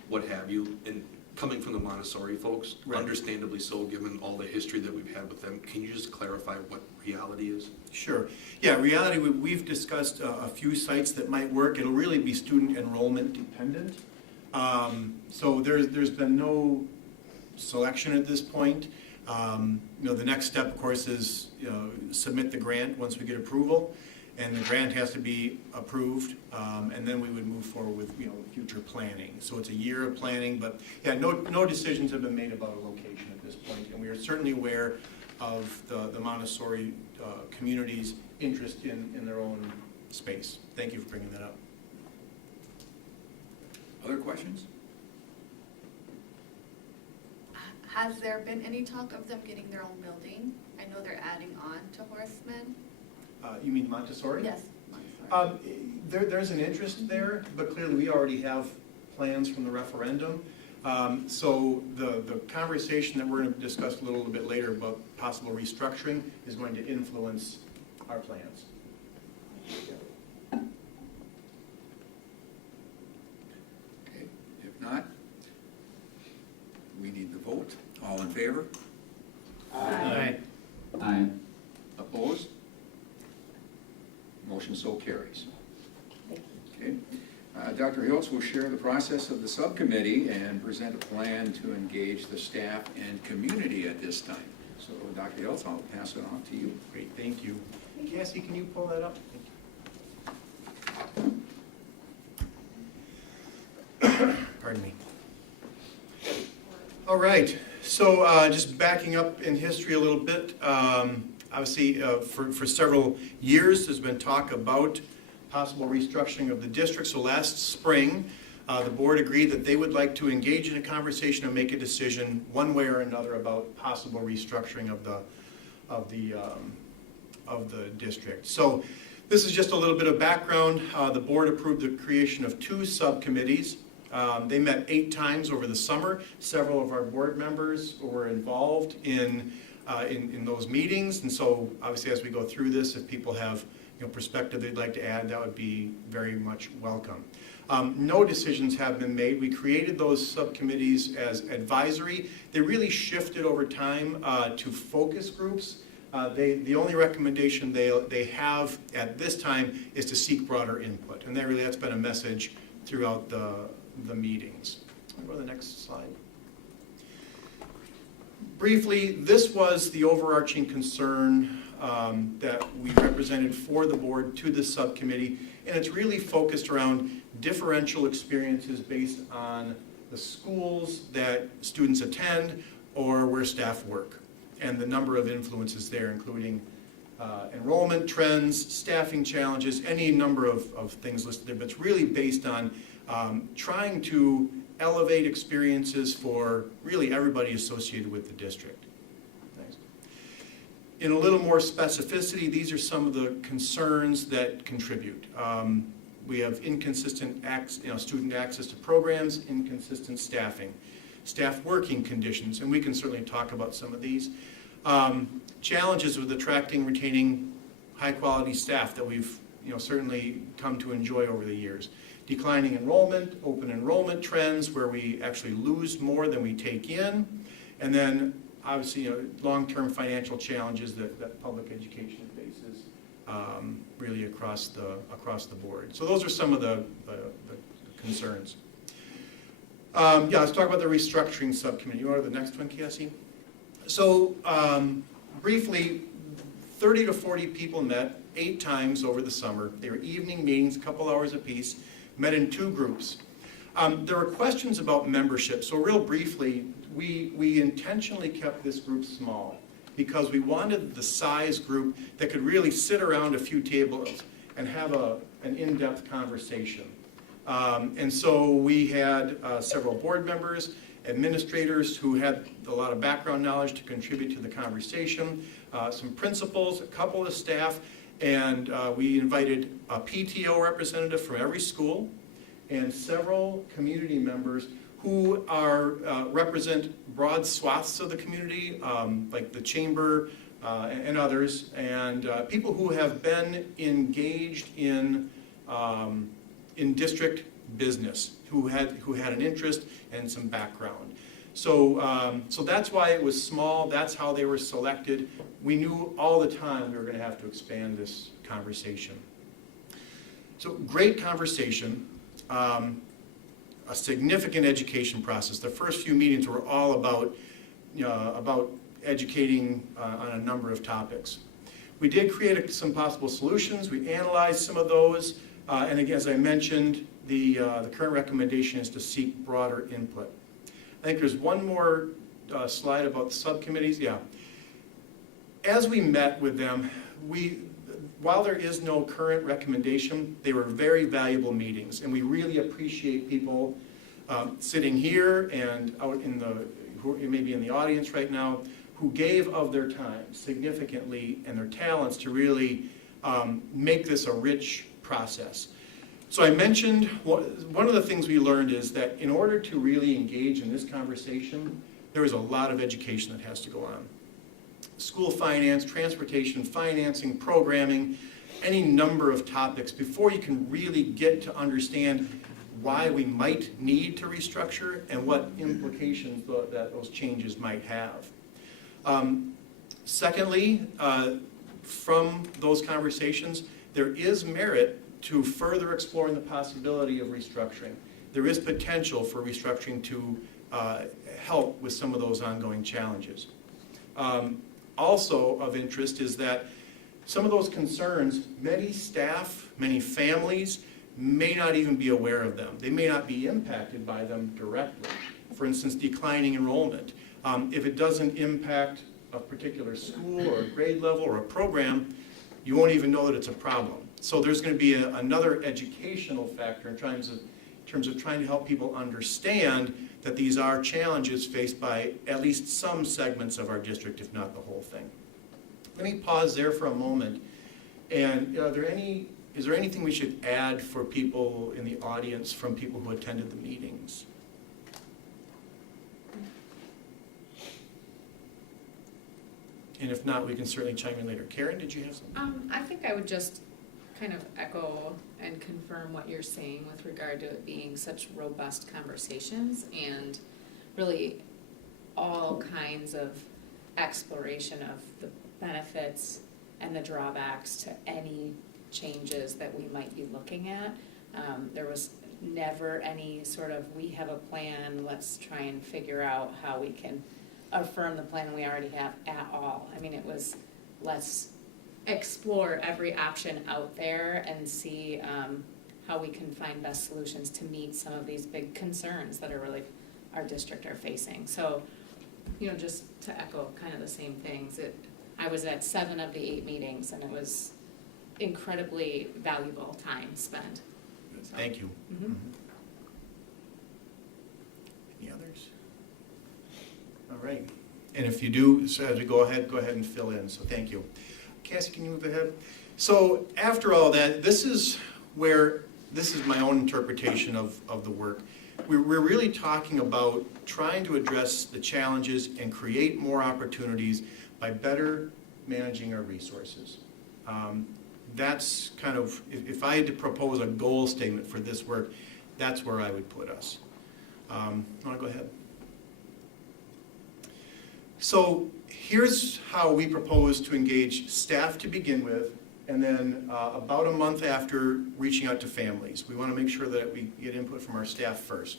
what have you, and coming from the Montessori folks, Right. understandably so, given all the history that we've had with them, can you just clarify what reality is? Sure. Yeah, reality, we've discussed a few sites that might work. It'll really be student enrollment dependent. So there's been no selection at this point. The next step, of course, is submit the grant once we get approval, and the grant has to be approved, and then we would move forward with future planning. So it's a year of planning, but yeah, no decisions have been made about a location at this point, and we are certainly aware of the Montessori community's interest in their own space. Thank you for bringing that up. other questions? Has there been any talk of them getting their own building? I know they're adding on to Horseman. You mean Montessori? Yes. Montessori. There's an interest there, but clearly we already have plans from the referendum. So the conversation that we're going to discuss a little bit later about possible restructuring is going to influence our plans. Okay, if not, we need the vote. All in favor? Aye. Aye. Opposed? Motion so carries. Okay. Dr. Hiltz will share the process of the subcommittee and present a plan to engage the staff and community at this time. So, Dr. Hiltz, I'll pass it on to you. Great, thank you. Cassie, can you pull that up? Pardon me. All right, so just backing up in history a little bit, obviously for several years there's been talk about possible restructuring of the district. So last spring, the board agreed that they would like to engage in a conversation and make a decision one way or another about possible restructuring of the district. So this is just a little bit of background. The board approved the creation of 2 subcommittees. They met 8 times over the summer. Several of our board members were involved in those meetings, and so obviously as we go through this, if people have perspective they'd like to add, that would be very much welcome. No decisions have been made. We created those subcommittees as advisory. They really shifted over time to focus groups. The only recommendation they have at this time is to seek broader input, and that's been a message throughout the meetings. I'll go to the next slide. Briefly, this was the overarching concern that we represented for the board to the subcommittee, and it's really focused around differential experiences based on the schools that students attend or where staff work, and the number of influences there, including enrollment trends, staffing challenges, any number of things listed there, but it's really based on trying to elevate experiences for really everybody associated with the district. Thanks. In a little more specificity, these are some of the concerns that contribute. We have inconsistent student access to programs, inconsistent staffing, staff working conditions, and we can certainly talk about some of these. Challenges with attracting, retaining high-quality staff that we've certainly come to enjoy over the years. Declining enrollment, open enrollment trends where we actually lose more than we take in, and then obviously long-term financial challenges that public education faces really across the board. So those are some of the concerns. Let's talk about the restructuring subcommittee. You want to the next one, Cassie? So briefly, 30 to 40 people met 8 times over the summer. They were evening meetings, a couple hours apiece, met in 2 groups. There were questions about membership. So real briefly, we intentionally kept this group small because we wanted the size group that could really sit around a few tables and have an in-depth conversation. And so we had several board members, administrators who had a lot of background knowledge to contribute to the conversation, some principals, a couple of staff, and we invited a PTO representative from every school and several community members who represent broad swaths of the community, like the chamber and others, and people who have been engaged in district business, who had an interest and some background. So that's why it was small. That's how they were selected. We knew all the time we were going to have to expand this conversation. So great conversation. A significant education process. The first few meetings were all about educating on a number of topics. We did create some possible solutions. We analyzed some of those, and again, as I mentioned, the current recommendation is to seek broader input. I think there's one more slide about the subcommittees. Yeah. As we met with them, while there is no current recommendation, they were very valuable meetings, and we really appreciate people sitting here and out who may be in the audience right now, who gave of their time significantly and their talents to really make this a rich process. So I mentioned, one of the things we learned is that in order to really engage in this conversation, there is a lot of education that has to go on. School finance, transportation, financing, programming, any number of topics before you can really get to understand why we might need to restructure and what implications that those changes might have. Secondly, from those conversations, there is merit to further exploring the possibility of restructuring. There is potential for restructuring to help with some of those ongoing challenges. Also of interest is that some of those concerns, many staff, many families may not even be aware of them. They may not be impacted by them directly. For instance, declining enrollment. If it doesn't impact a particular school or a grade level or a program, you won't even know that it's a problem. So there's going to be another educational factor in terms of trying to help people understand that these are challenges faced by at least some segments of our district, if not the whole thing. Let me pause there for a moment. And is there anything we should add for people in the audience from people who attended the meetings? And if not, we can certainly chime in later. Karen, did you have something? I think I would just kind of echo and confirm what you're saying with regard to it being such robust conversations and really all kinds of exploration of the benefits and the drawbacks to any changes that we might be looking at. There was never any sort of, we have a plan, let's try and figure out how we can affirm the plan we already have at all. I mean, it was, let's explore every option out there and see how we can find best solutions to meet some of these big concerns that are really our district are facing. So, you know, just to echo kind of the same things, I was at 7 of the 8 meetings, and it was incredibly valuable time spent. So, Thank you. mhm. Any others? All right. And if you do, so as we go ahead and fill in. So thank you. Cassie, can you move ahead? So after all that, this is my own interpretation of the work. We're really talking about trying to address the challenges and create more opportunities by better managing our resources. That's kind of, if I had to propose a goal statement for this work, that's where I would put us. Want to go ahead? So here's how we propose to engage staff to begin with, and then about a month after, reaching out to families. We want to make sure that we get input from our staff first.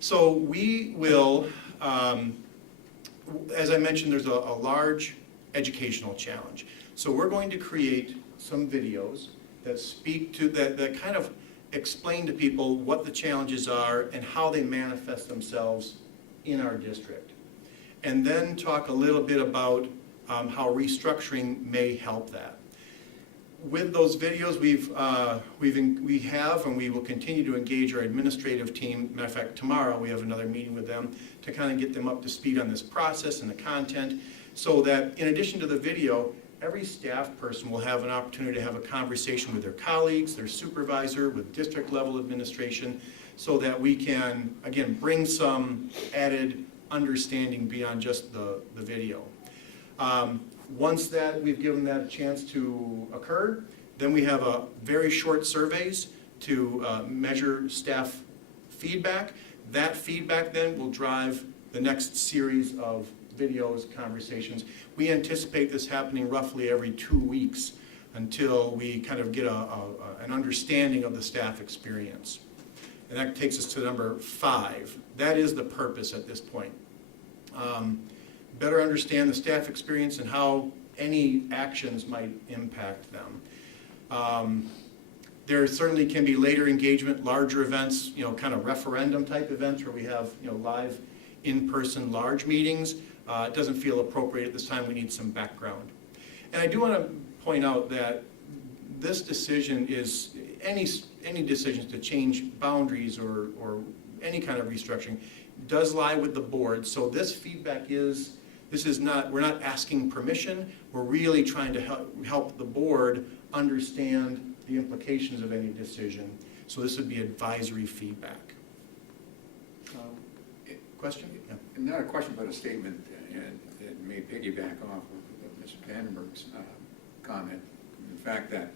So we will, as I mentioned, there's a large educational challenge. So we're going to create some videos that speak to, that kind of explain to people what the challenges are and how they manifest themselves in our district. And then talk a little bit about how restructuring may help that. With those videos, we have and we will continue to engage our administrative team. Matter of fact, tomorrow we have another meeting with them to kind of get them up to speed on this process and the content, so that in addition to the video, every staff person will have an opportunity to have a conversation with their colleagues, their supervisor, with district level administration, so that we can, again, bring some added understanding beyond just the video. Once that we've given that a chance to occur, then we have very short surveys to measure staff feedback. That feedback then will drive the next series of videos, conversations. We anticipate this happening roughly every 2 weeks until we kind of get an understanding of the staff experience. And that takes us to number 5. That is the purpose at this point. Better understand the staff experience and how any actions might impact them. There certainly can be later engagement, larger events, kind of referendum type events where we have, live in-person large meetings. It doesn't feel appropriate at this time. We need some background. And I do want to point out that this decision is, any decisions to change boundaries or any kind of restructuring does lie with the board. So this feedback we're not asking permission. We're really trying to help the board understand the implications of any decision. So this would be advisory feedback. Question? Yeah. Not a question, but a statement, and it may piggyback off of Mr. Vandenberg's comment. The fact that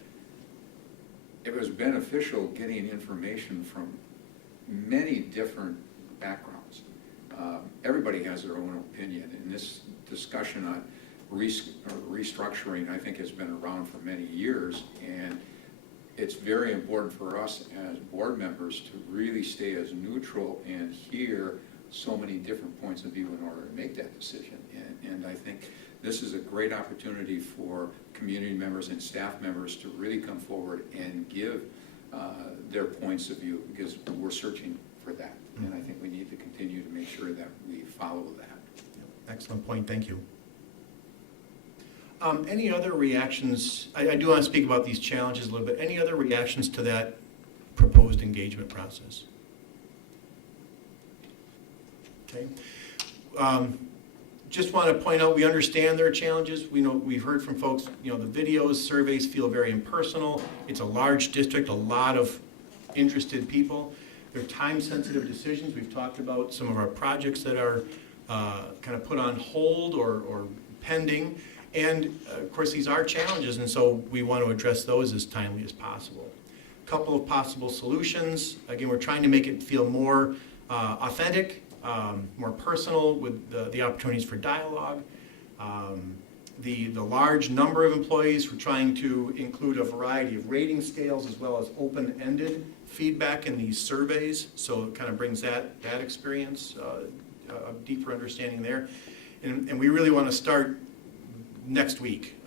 it was beneficial getting information from many different backgrounds. Everybody has their own opinion, and this discussion on restructuring, I think, has been around for many years, and it's very important for us as board members to really stay as neutral and hear so many different points of view in order to make that decision. And I think this is a great opportunity for community members and staff members to really come forward and give their points of view, because we're searching for that. And I think we need to continue to make sure that we follow that. Excellent point, thank you. Any other reactions? I do want to speak about these challenges a little bit. Any other reactions to that proposed engagement process? Okay. Just want to point out, we understand there are challenges. We've heard from folks, the videos, surveys feel very impersonal. It's a large district, a lot of interested people. They're time-sensitive decisions. We've talked about some of our projects that are kind of put on hold or pending. And of course, these are challenges, and so we want to address those as timely as possible. Couple of possible solutions. Again, we're trying to make it feel more authentic, more personal with the opportunities for dialogue. The large number of employees, we're trying to include a variety of rating scales as well as open-ended feedback in these surveys, so it kind of brings that experience, a deeper understanding there. And we really want to start next week.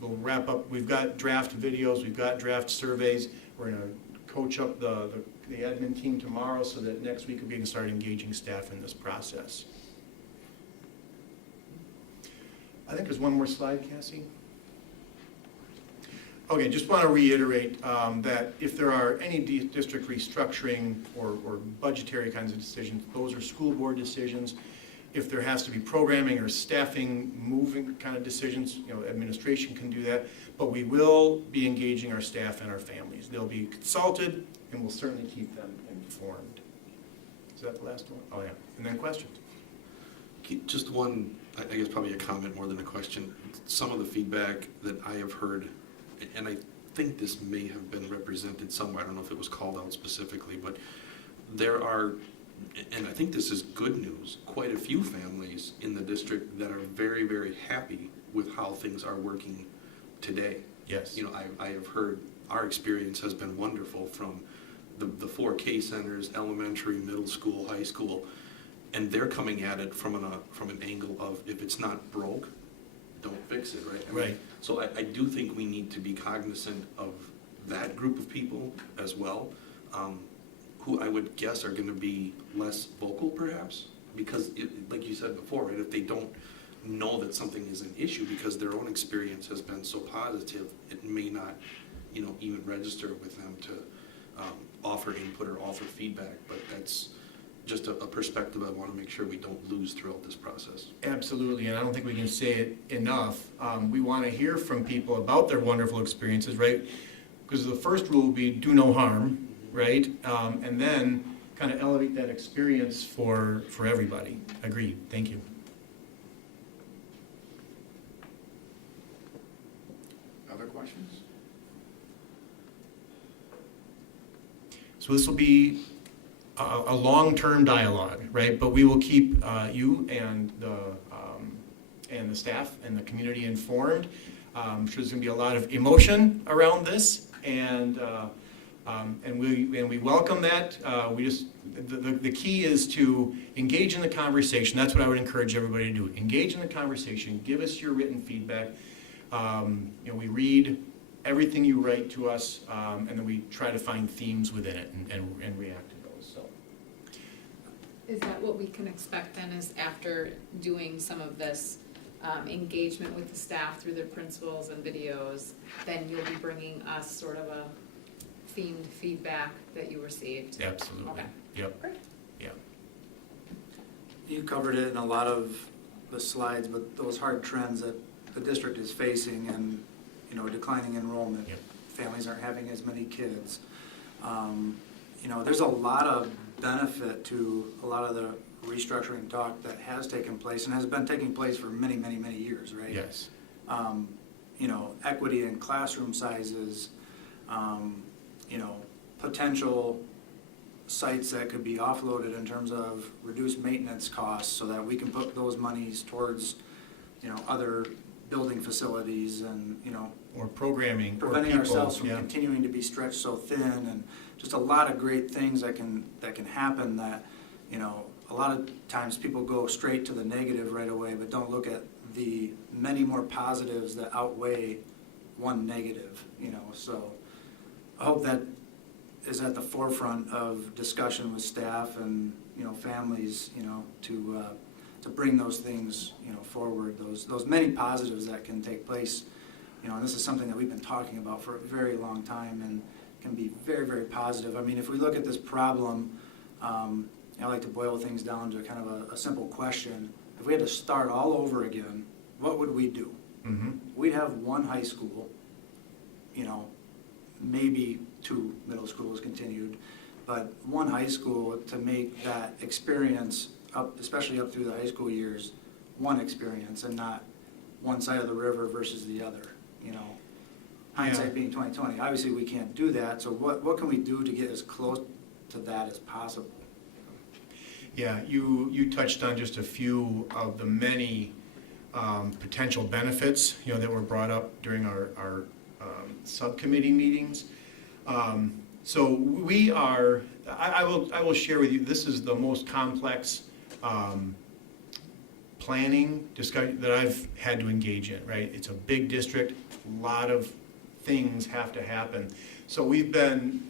We'll wrap up, we've got draft videos, we've got draft surveys. We're going to coach up the admin team tomorrow so that next week we can start engaging staff in this process. I think there's one more slide, Cassie. Okay, just want to reiterate that if there are any district restructuring or budgetary kinds of decisions, those are school board decisions. If there has to be programming or staffing, moving kind of decisions, administration can do that. But we will be engaging our staff and our families. They'll be consulted, and we'll certainly keep them informed. Is that the last one? Oh, yeah. And then questions? Just one, I guess probably a comment more than a question. Some of the feedback that I have heard, and I think this may have been represented somewhere, I don't know if it was called out specifically, but there are, and I think this is good news, quite a few families in the district that are very, very happy with how things are working today. Yes. I have heard our experience has been wonderful from the 4 K centers, elementary, middle school, high school, and they're coming at it from an angle of if it's not broke, don't fix it, right? Right. So I do think we need to be cognizant of that group of people as well, who I would guess are going to be less vocal perhaps, because like you said before, right, if they don't know that something is an issue because their own experience has been so positive, it may not, even register with them to offer input or offer feedback, but that's just a perspective I want to make sure we don't lose throughout this process. Absolutely, and I don't think we can say it enough. We want to hear from people about their wonderful experiences, right? Because the first rule would be do no harm, right? And then kind of elevate that experience for everybody. Agreed. Thank you. Other questions? So this will be a long-term dialogue, right? But we will keep you and the staff and the community informed. I'm sure there's going to be a lot of emotion around this, and we welcome that. The key is to engage in the conversation. That's what I would encourage everybody to do. Engage in the conversation. Give us your written feedback. We read everything you write to us, and then we try to find themes within it and react to those. So. Is that what we can expect then, is after doing some of this engagement with the staff through their principals and videos, then you'll be bringing us sort of a themed feedback that you received? Absolutely. Okay. Yep. Great. Yep. You covered it in a lot of the slides, but those hard trends that the district is facing and, declining enrollment. Yep. Families aren't having as many kids. There's a lot of benefit to a lot of the restructuring talk that has taken place and has been taking place for many, many, many years, right? Yes. Equity in classroom sizes, potential sites that could be offloaded in terms of reduced maintenance costs so that we can put those monies towards, other building facilities and, Or programming. preventing or people. ourselves from Yeah. continuing to be stretched so thin, and just a lot of great things that can happen that, a lot of times people go straight to the negative right away, but don't look at the many more positives that outweigh one negative, so I hope that is at the forefront of discussion with staff and, families, to bring those things, forward, those many positives that can take place. And this is something that we've been talking about for a very long time and can be very, very positive. I mean, if we look at this problem, I like to boil things down to kind of a simple question. If we had to start all over again, what would we do? Mm-hmm. We'd have one high school, maybe 2 middle schools continued, but one high school to make that experience up, especially up through the high school years, one experience and not one side of the river versus the other, you know? Hindsight being 20/20. Obviously, we can't do that, so what can we do to get as close to that as possible? Yeah, you touched on just a few of the many potential benefits, you know, that were brought up during our subcommittee meetings. So we are, I will share with you, this is the most complex planning discussion that I've had to engage in, right? It's a big district, a lot of things have to happen. So we've been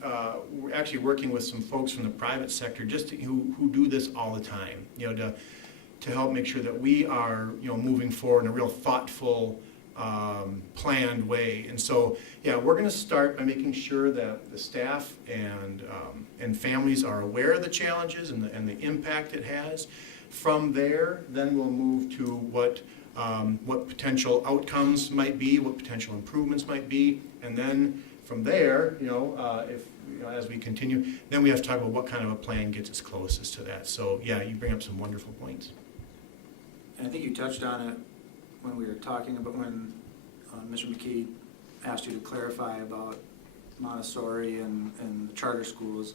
we're actually working with some folks from the private sector just who do this all the time, you know, to help make sure that we are, you know, moving forward in a real thoughtful, planned way. And so, yeah, we're going to start by making sure that the staff and families are aware of the challenges and the impact it has. From there, then we'll move to what potential outcomes might be, what potential improvements might be, and then from there, you know, if you know, as we continue, then we have to talk about what kind of a plan gets us closest to that. So, yeah, you bring up some wonderful points. And I think you touched on it when we were talking about when Mr. McKee asked you to clarify about Montessori and the charter schools.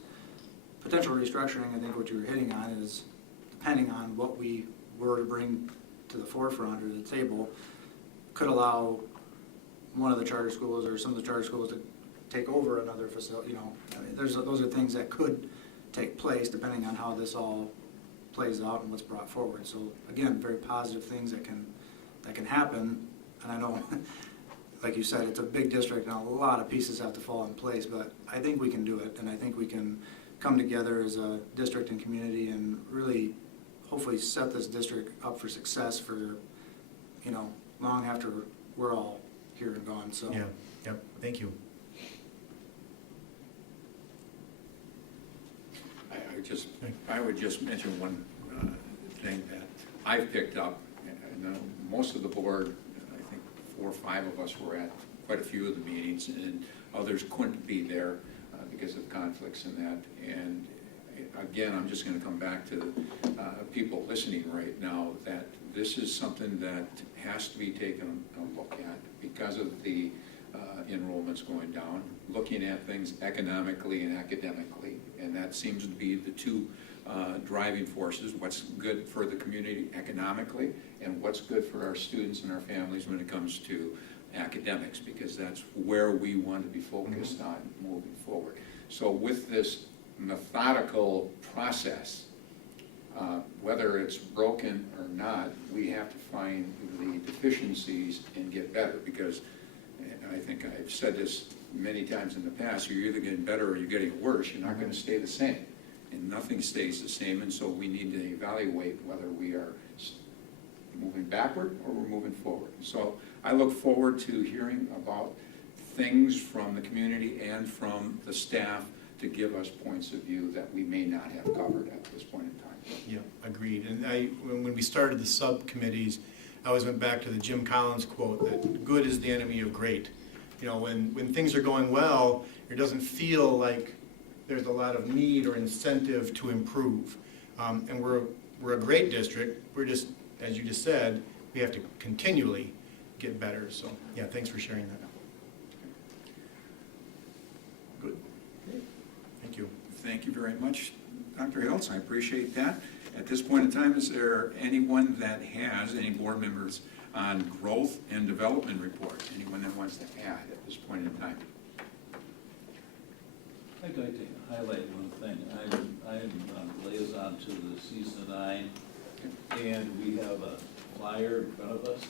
Potential restructuring, I think what you were hitting on is, depending on what we were to bring to the forefront or the table, could allow one of the charter schools or some of the charter schools to take over another facility, you know. I mean, those are things that could take place depending on how this all plays out and what's brought forward. So again, very positive things that can happen. And I know, like you said, it's a big district and a lot of pieces have to fall in place, but I think we can do it, and I think we can come together as a district and community and really hopefully set this district up for success for, you know, long after we're all here and gone. So Yeah, yep, thank you. I would just mention one thing that I've picked up, and most of the board, I think 4 or 5 of us were at quite a few of the meetings, and others couldn't be there because of conflicts and that. And again, I'm just going to come back to people listening right now, that this is something that has to be taken a look at because of the enrollments going down, looking at things economically and academically, and that seems to be the two driving forces, what's good for the community economically and what's good for our students and our families when it comes to academics, because that's where we want to be focused on moving forward. So with this methodical process, whether it's broken or not, we have to find the deficiencies and get better, because I think I've said this many times in the past, you're either getting better or you're getting worse. You're not going to stay the same, and nothing stays the same, and so we need to evaluate whether we are moving backward or we're moving forward. So I look forward to hearing about things from the community and from the staff to give us points of view that we may not have covered at this point in time. Yeah, agreed. And when we started the subcommittees, I always went back to the Jim Collins quote that good is the enemy of great. You know, when things are going well, it doesn't feel like there's a lot of need or incentive to improve. And we're a great district. We're just, as you just said, we have to continually get better. So, yeah, thanks for sharing that. Good. Thank you. Thank you very much, Dr. Hiltz. I appreciate that. At this point in time, is there anyone that has, any board members, on growth and development report? Anyone that wants to add at this point in time? I'd like to highlight one thing. I'm liaison to the Season 9, and we have a flyer in front of us,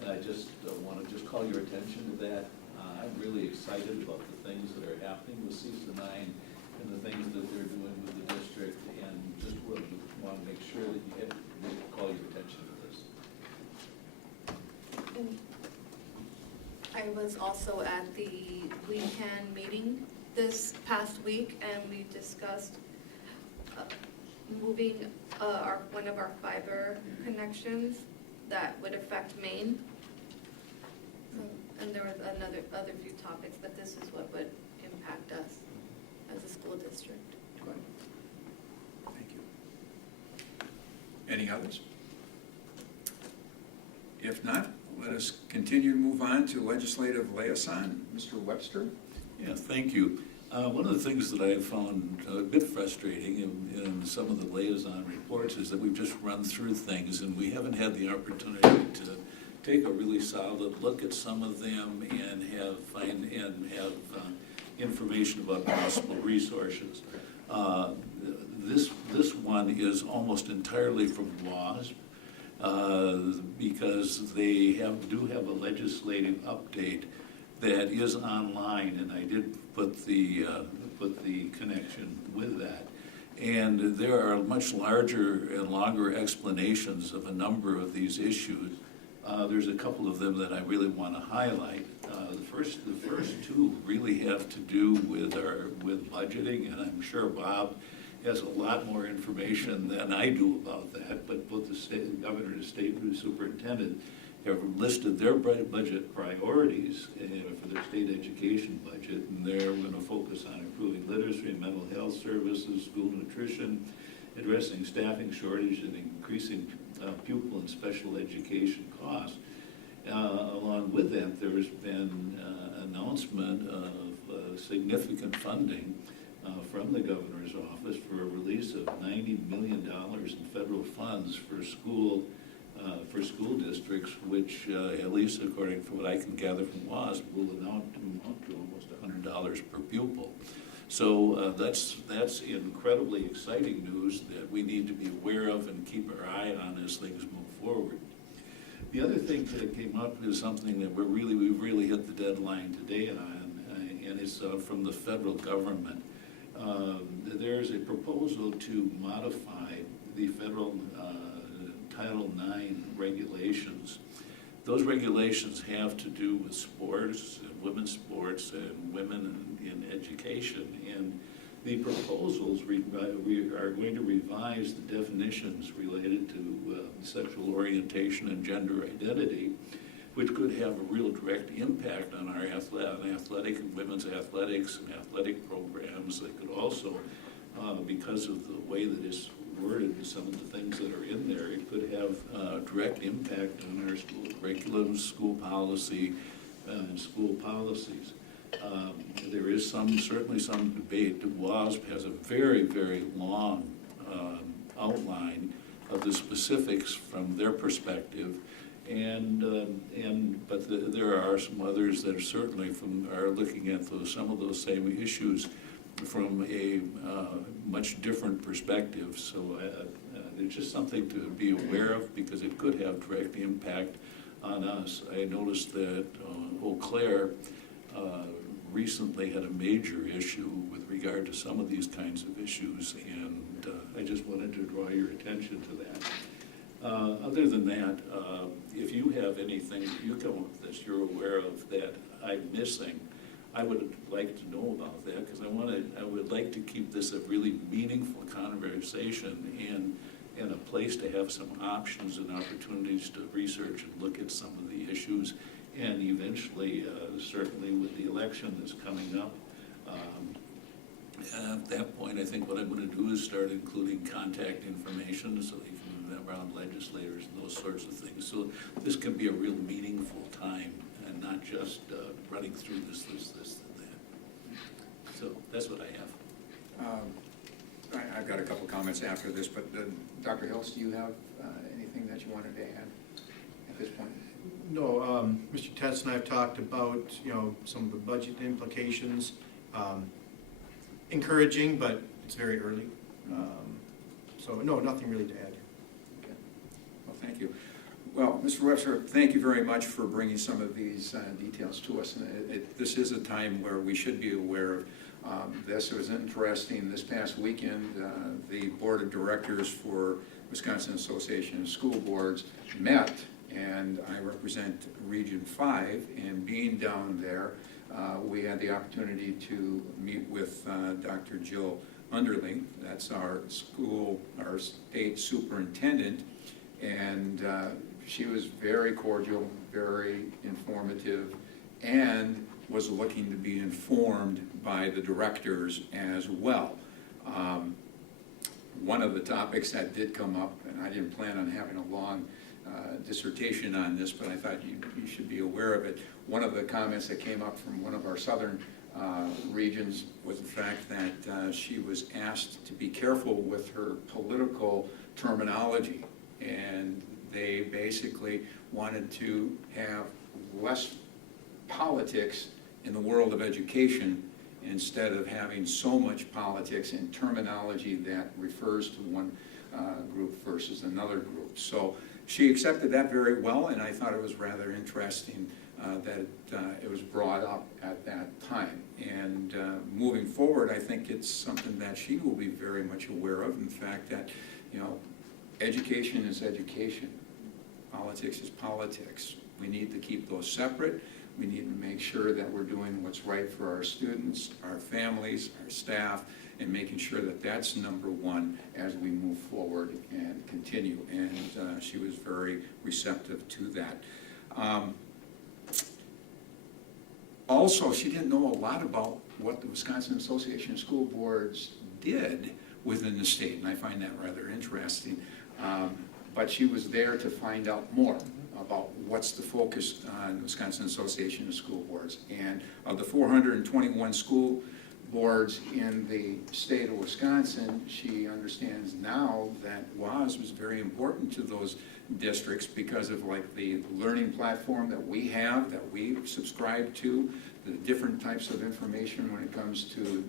and I just want to just call your attention to that. I'm really excited about the things that are happening with Season 9 and the things that they're doing with the district, and just want to make sure that you call your attention to this. And I was also at the weekend meeting this past week, and we discussed moving one of our fiber connections that would affect Maine. And there was other few topics, but this is what would impact us as a school district. Good. Thank you. Any others? If not, let us continue to move on to legislative liaison. Mr. Webster? Yeah, thank you. One of the things that I found a bit frustrating in some of the liaison reports is that we've just run through things and we haven't had the opportunity to take a really solid look at some of them and have information about possible resources. This one is almost entirely from WASP because they do have a legislative update that is online, and I did put the connection with that. And there are much larger and longer explanations of a number of these issues. There's a couple of them that I really want to highlight. The first two really have to do with budgeting, and I'm sure Bob has a lot more information than I do about that, but both the governor and the state superintendent have listed their budget priorities for their state education budget, and they're going to focus on improving literacy, mental health services, school nutrition, addressing staffing shortage, and increasing pupil and special education costs. Along with that, there has been announcement of significant funding from the governor's office for a release of $90 million in federal funds for school districts, which, at least according to what I can gather from WASP, will amount to almost $100 per pupil. So that's incredibly exciting news that we need to be aware of and keep our eye on as things move forward. The other thing that came up is something that we've really hit the deadline today on, and it's from the federal government. There's a proposal to modify the federal Title IX regulations. Those regulations have to do with sports, women's sports, and women in education. And the proposals are going to revise the definitions related to sexual orientation and gender identity, which could have a real direct impact on our athletic and women's athletics and athletic programs. They could also, because of the way that it's worded and some of the things that are in there, it could have a direct impact on our school curriculums, school policy, and school policies. There is certainly some debate. WASP has a very, very long outline of the specifics from their perspective, but there are some others that are certainly are looking at some of those same issues from a much different perspective. So it's just something to be aware of because it could have direct impact on us. I noticed that Eau Claire recently had a major issue with regard to some of these kinds of issues, and I just wanted to draw your attention to that. Other than that, if you have anything that you come up that you're aware of that I'm missing, I would like to know about that because I would like to keep this a really meaningful conversation and a place to have some options and opportunities to research and look at some of the issues. And eventually, certainly with the election that's coming up, at that point, I think what I'm going to do is start including contact information so that you can move around legislators and those sorts of things. So this can be a real meaningful time and not just running through this, and that. So that's what I have. I've got a couple comments after this, but Dr. Hills, do you have anything that you wanted to add at this point? No, Mr. Tetz and I have talked about, some of the budget implications. Encouraging, but it's very early. So no, nothing really to add. Okay. Well, thank you. Well, Mr. Webster, thank you very much for bringing some of these details to us. And this is a time where we should be aware of this. It was interesting. This past weekend, the Board of Directors for Wisconsin Association of School Boards met, and I represent Region 5, and being down there, we had the opportunity to meet with Dr. Jill Underling. That's our state superintendent, and she was very cordial, very informative, and was looking to be informed by the directors as well. One of the topics that did come up, and I didn't plan on having a long dissertation on this, but I thought you should be aware of it. One of the comments that came up from one of our southern regions was the fact that she was asked to be careful with her political terminology, and they basically wanted to have less politics in the world of education instead of having so much politics and terminology that refers to one group versus another group. So she accepted that very well, and I thought it was rather interesting that it was brought up at that time. And moving forward, I think it's something that she will be very much aware of, in fact that, you know, education is education. Politics is politics. We need to keep those separate. We need to make sure that we're doing what's right for our students, our families, our staff, and making sure that that's number one as we move forward and continue. And she was very receptive to that. Also, she didn't know a lot about what the Wisconsin Association of School Boards did within the state, and I find that rather interesting. But she was there to find out more about what's the focus on Wisconsin Association of School Boards. And of the 421 school boards in the state of Wisconsin, she understands now that WAS was very important to those districts because of like the learning platform that we have, that we subscribe to, the different types of information when it comes to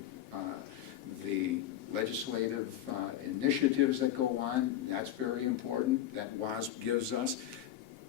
the legislative initiatives that go on. That's very important, that WASP gives us.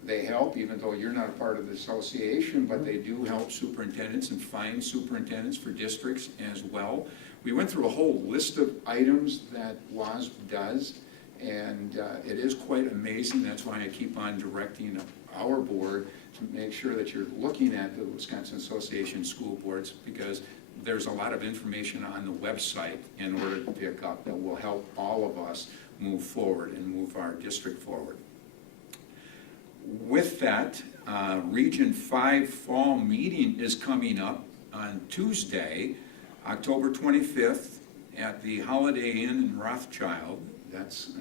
They help, even though you're not a part of the association, but they do help superintendents and find superintendents for districts as well. We went through a whole list of items that WASP does, and it is quite amazing. That's why I keep on directing our board to make sure that you're looking at the Wisconsin Association of School Boards, because there's a lot of information on the website in order to pick up that will help all of us move forward and move our district forward. With that, Region 5 fall meeting is coming up on Tuesday, October 25th at the Holiday Inn in Rothschild. That's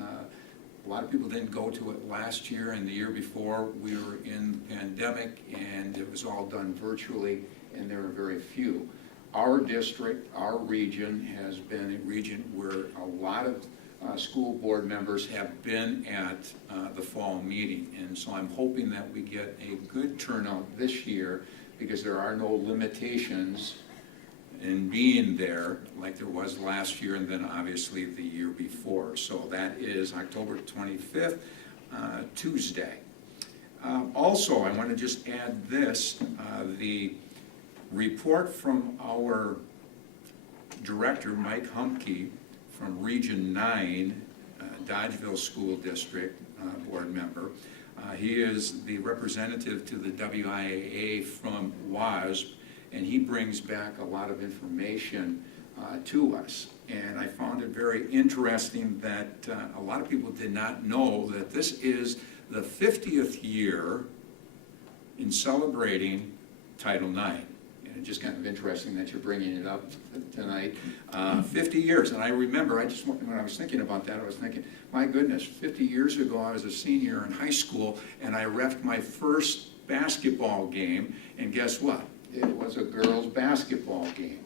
a lot of people didn't go to it last year and the year before. We were in the pandemic and it was all done virtually, and there were very few. Our district, our region, has been a region where a lot of school board members have been at the fall meeting, and so I'm hoping that we get a good turnout this year because there are no limitations in being there like there was last year and then obviously the year before. So that is October 25th, Tuesday. Also, I want to just add this, the report from our director, Mike Humke, from Region 9, Dodgeville School District board member. He is the representative to the WIAA from WASP, and he brings back a lot of information to us. And I found it very interesting that a lot of people did not know that this is the 50th year in celebrating Title IX. And it's just kind of interesting that you're bringing it up tonight. 50 years, and I remember, when I was thinking about that, I was thinking, my goodness, 50 years ago I was a senior in high school and I reffed my first basketball game, and guess what? It was a girls' basketball game.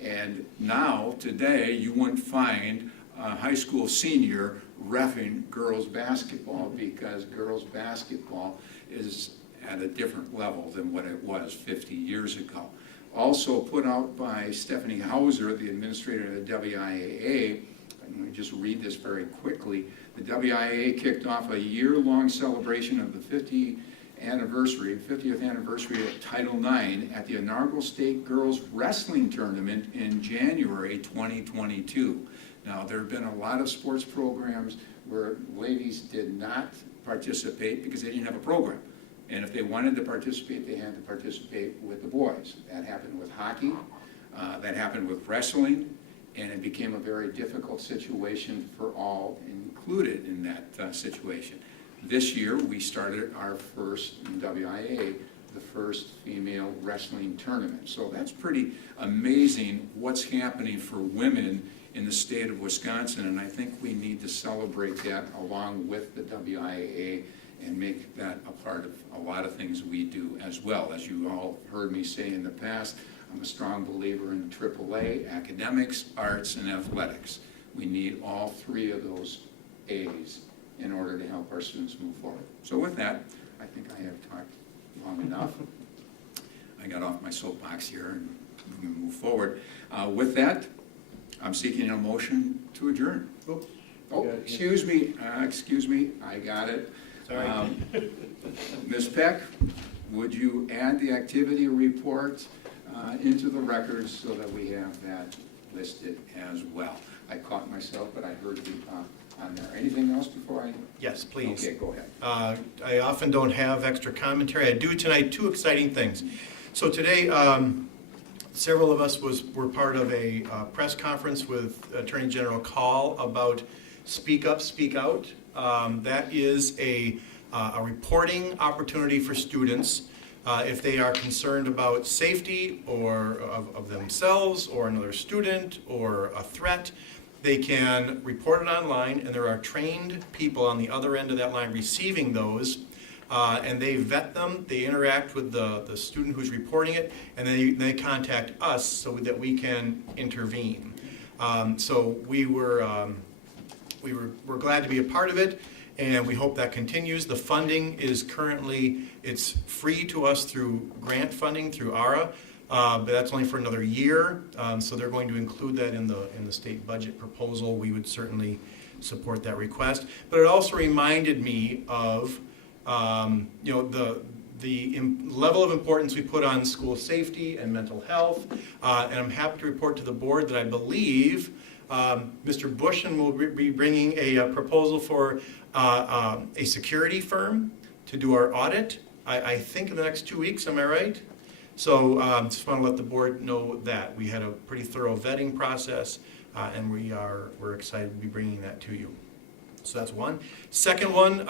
And now, today, you wouldn't find a high school senior reffing girls' basketball because girls' basketball is at a different level than what it was 50 years ago. Also put out by Stephanie Hauser, the administrator of the WIAA. I'm going to just read this very quickly. The WIAA kicked off a year-long celebration of the 50th anniversary of Title IX at the inaugural State Girls Wrestling Tournament in January 2022. Now, there have been a lot of sports programs where ladies did not participate because they didn't have a program. And if they wanted to participate, they had to participate with the boys. That happened with hockey, that happened with wrestling, and it became a very difficult situation for all included in that situation. This year, we started our first, in WIA, the first female wrestling tournament. So that's pretty amazing what's happening for women in the state of Wisconsin, and I think we need to celebrate that along with the WIA and make that a part of a lot of things we do as well. As you all heard me say in the past, I'm a strong believer in AAA, academics, arts, and athletics. We need all three of those A's in order to help our students move forward. So with that, I think I have talked long enough. I got off my soapbox here and we're going to move forward. With that, I'm seeking a motion to adjourn. Oops. Oh, excuse me, I got it. Sorry. Ms. Peck, would you add the activity report into the records so that we have that listed as well? I caught myself, but I heard you on there. Anything else before I? Yes, please. Okay, go ahead. I often don't have extra commentary. I do tonight. Two exciting things. So today, several of us were part of a press conference with Attorney General Call about Speak Up, Speak Out. That is a reporting opportunity for students if they are concerned about safety or of themselves or another student or a threat. They can report it online, and there are trained people on the other end of that line receiving those, and they vet them, they interact with the student who's reporting it, and then they contact us so that we can intervene. So we're glad to be a part of it, and we hope that continues. The funding is currently, it's free to us through grant funding through ARA, but that's only for another year, so they're going to include that in the state budget proposal. We would certainly support that request. But it also reminded me of the level of importance we put on school safety and mental health, and I'm happy to report to the board that I believe Mr. Bushin will be bringing a proposal for a security firm to do our audit, I think in the next 2 weeks, am I right? So just want to let the board know that. We had a pretty thorough vetting process, and we're excited to be bringing that to you. So that's one. Second one,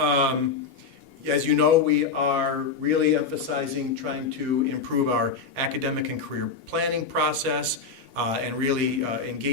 as you know, we are really emphasizing trying to improve our academic and career planning process, and really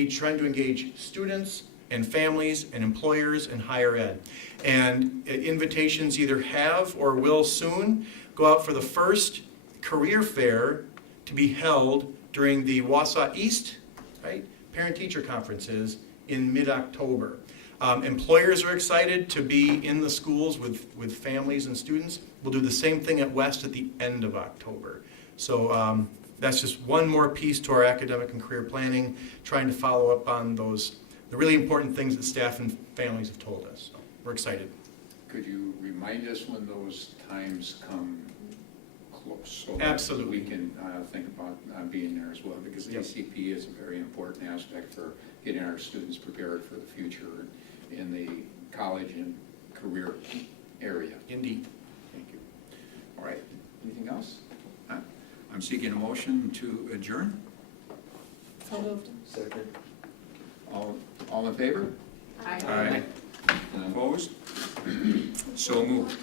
trying to engage students and families and employers in higher ed. And invitations either have or will soon go out for the first career fair to be held during the Wausau East, right, parent-teacher conferences in mid-October. Employers are excited to be in the schools with families and students. We'll do the same thing at West at the end of October. So that's just one more piece to our academic and career planning, trying to follow up on the really important things that staff and families have told us. So we're excited. Could you remind us when those times come close? So Absolutely. that we can think about being there as well, because the ACP is a very important aspect for getting our students prepared for the future in the college and career area. Indeed. Thank you. All right, anything else? I'm seeking a motion to adjourn. So moved. Second. All in favor? Aye. Opposed? So moved.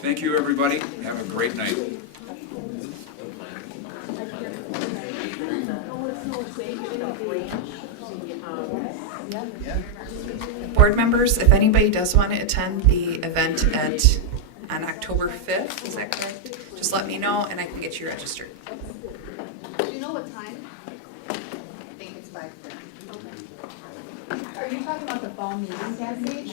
Thank you, everybody. Have a great night. Board members, if anybody does want to attend the event on October 5th, is that correct? Just let me know and I can get you registered. Do you know what time? I think it's 5:30. Are you talking about the fall meeting, Kathy?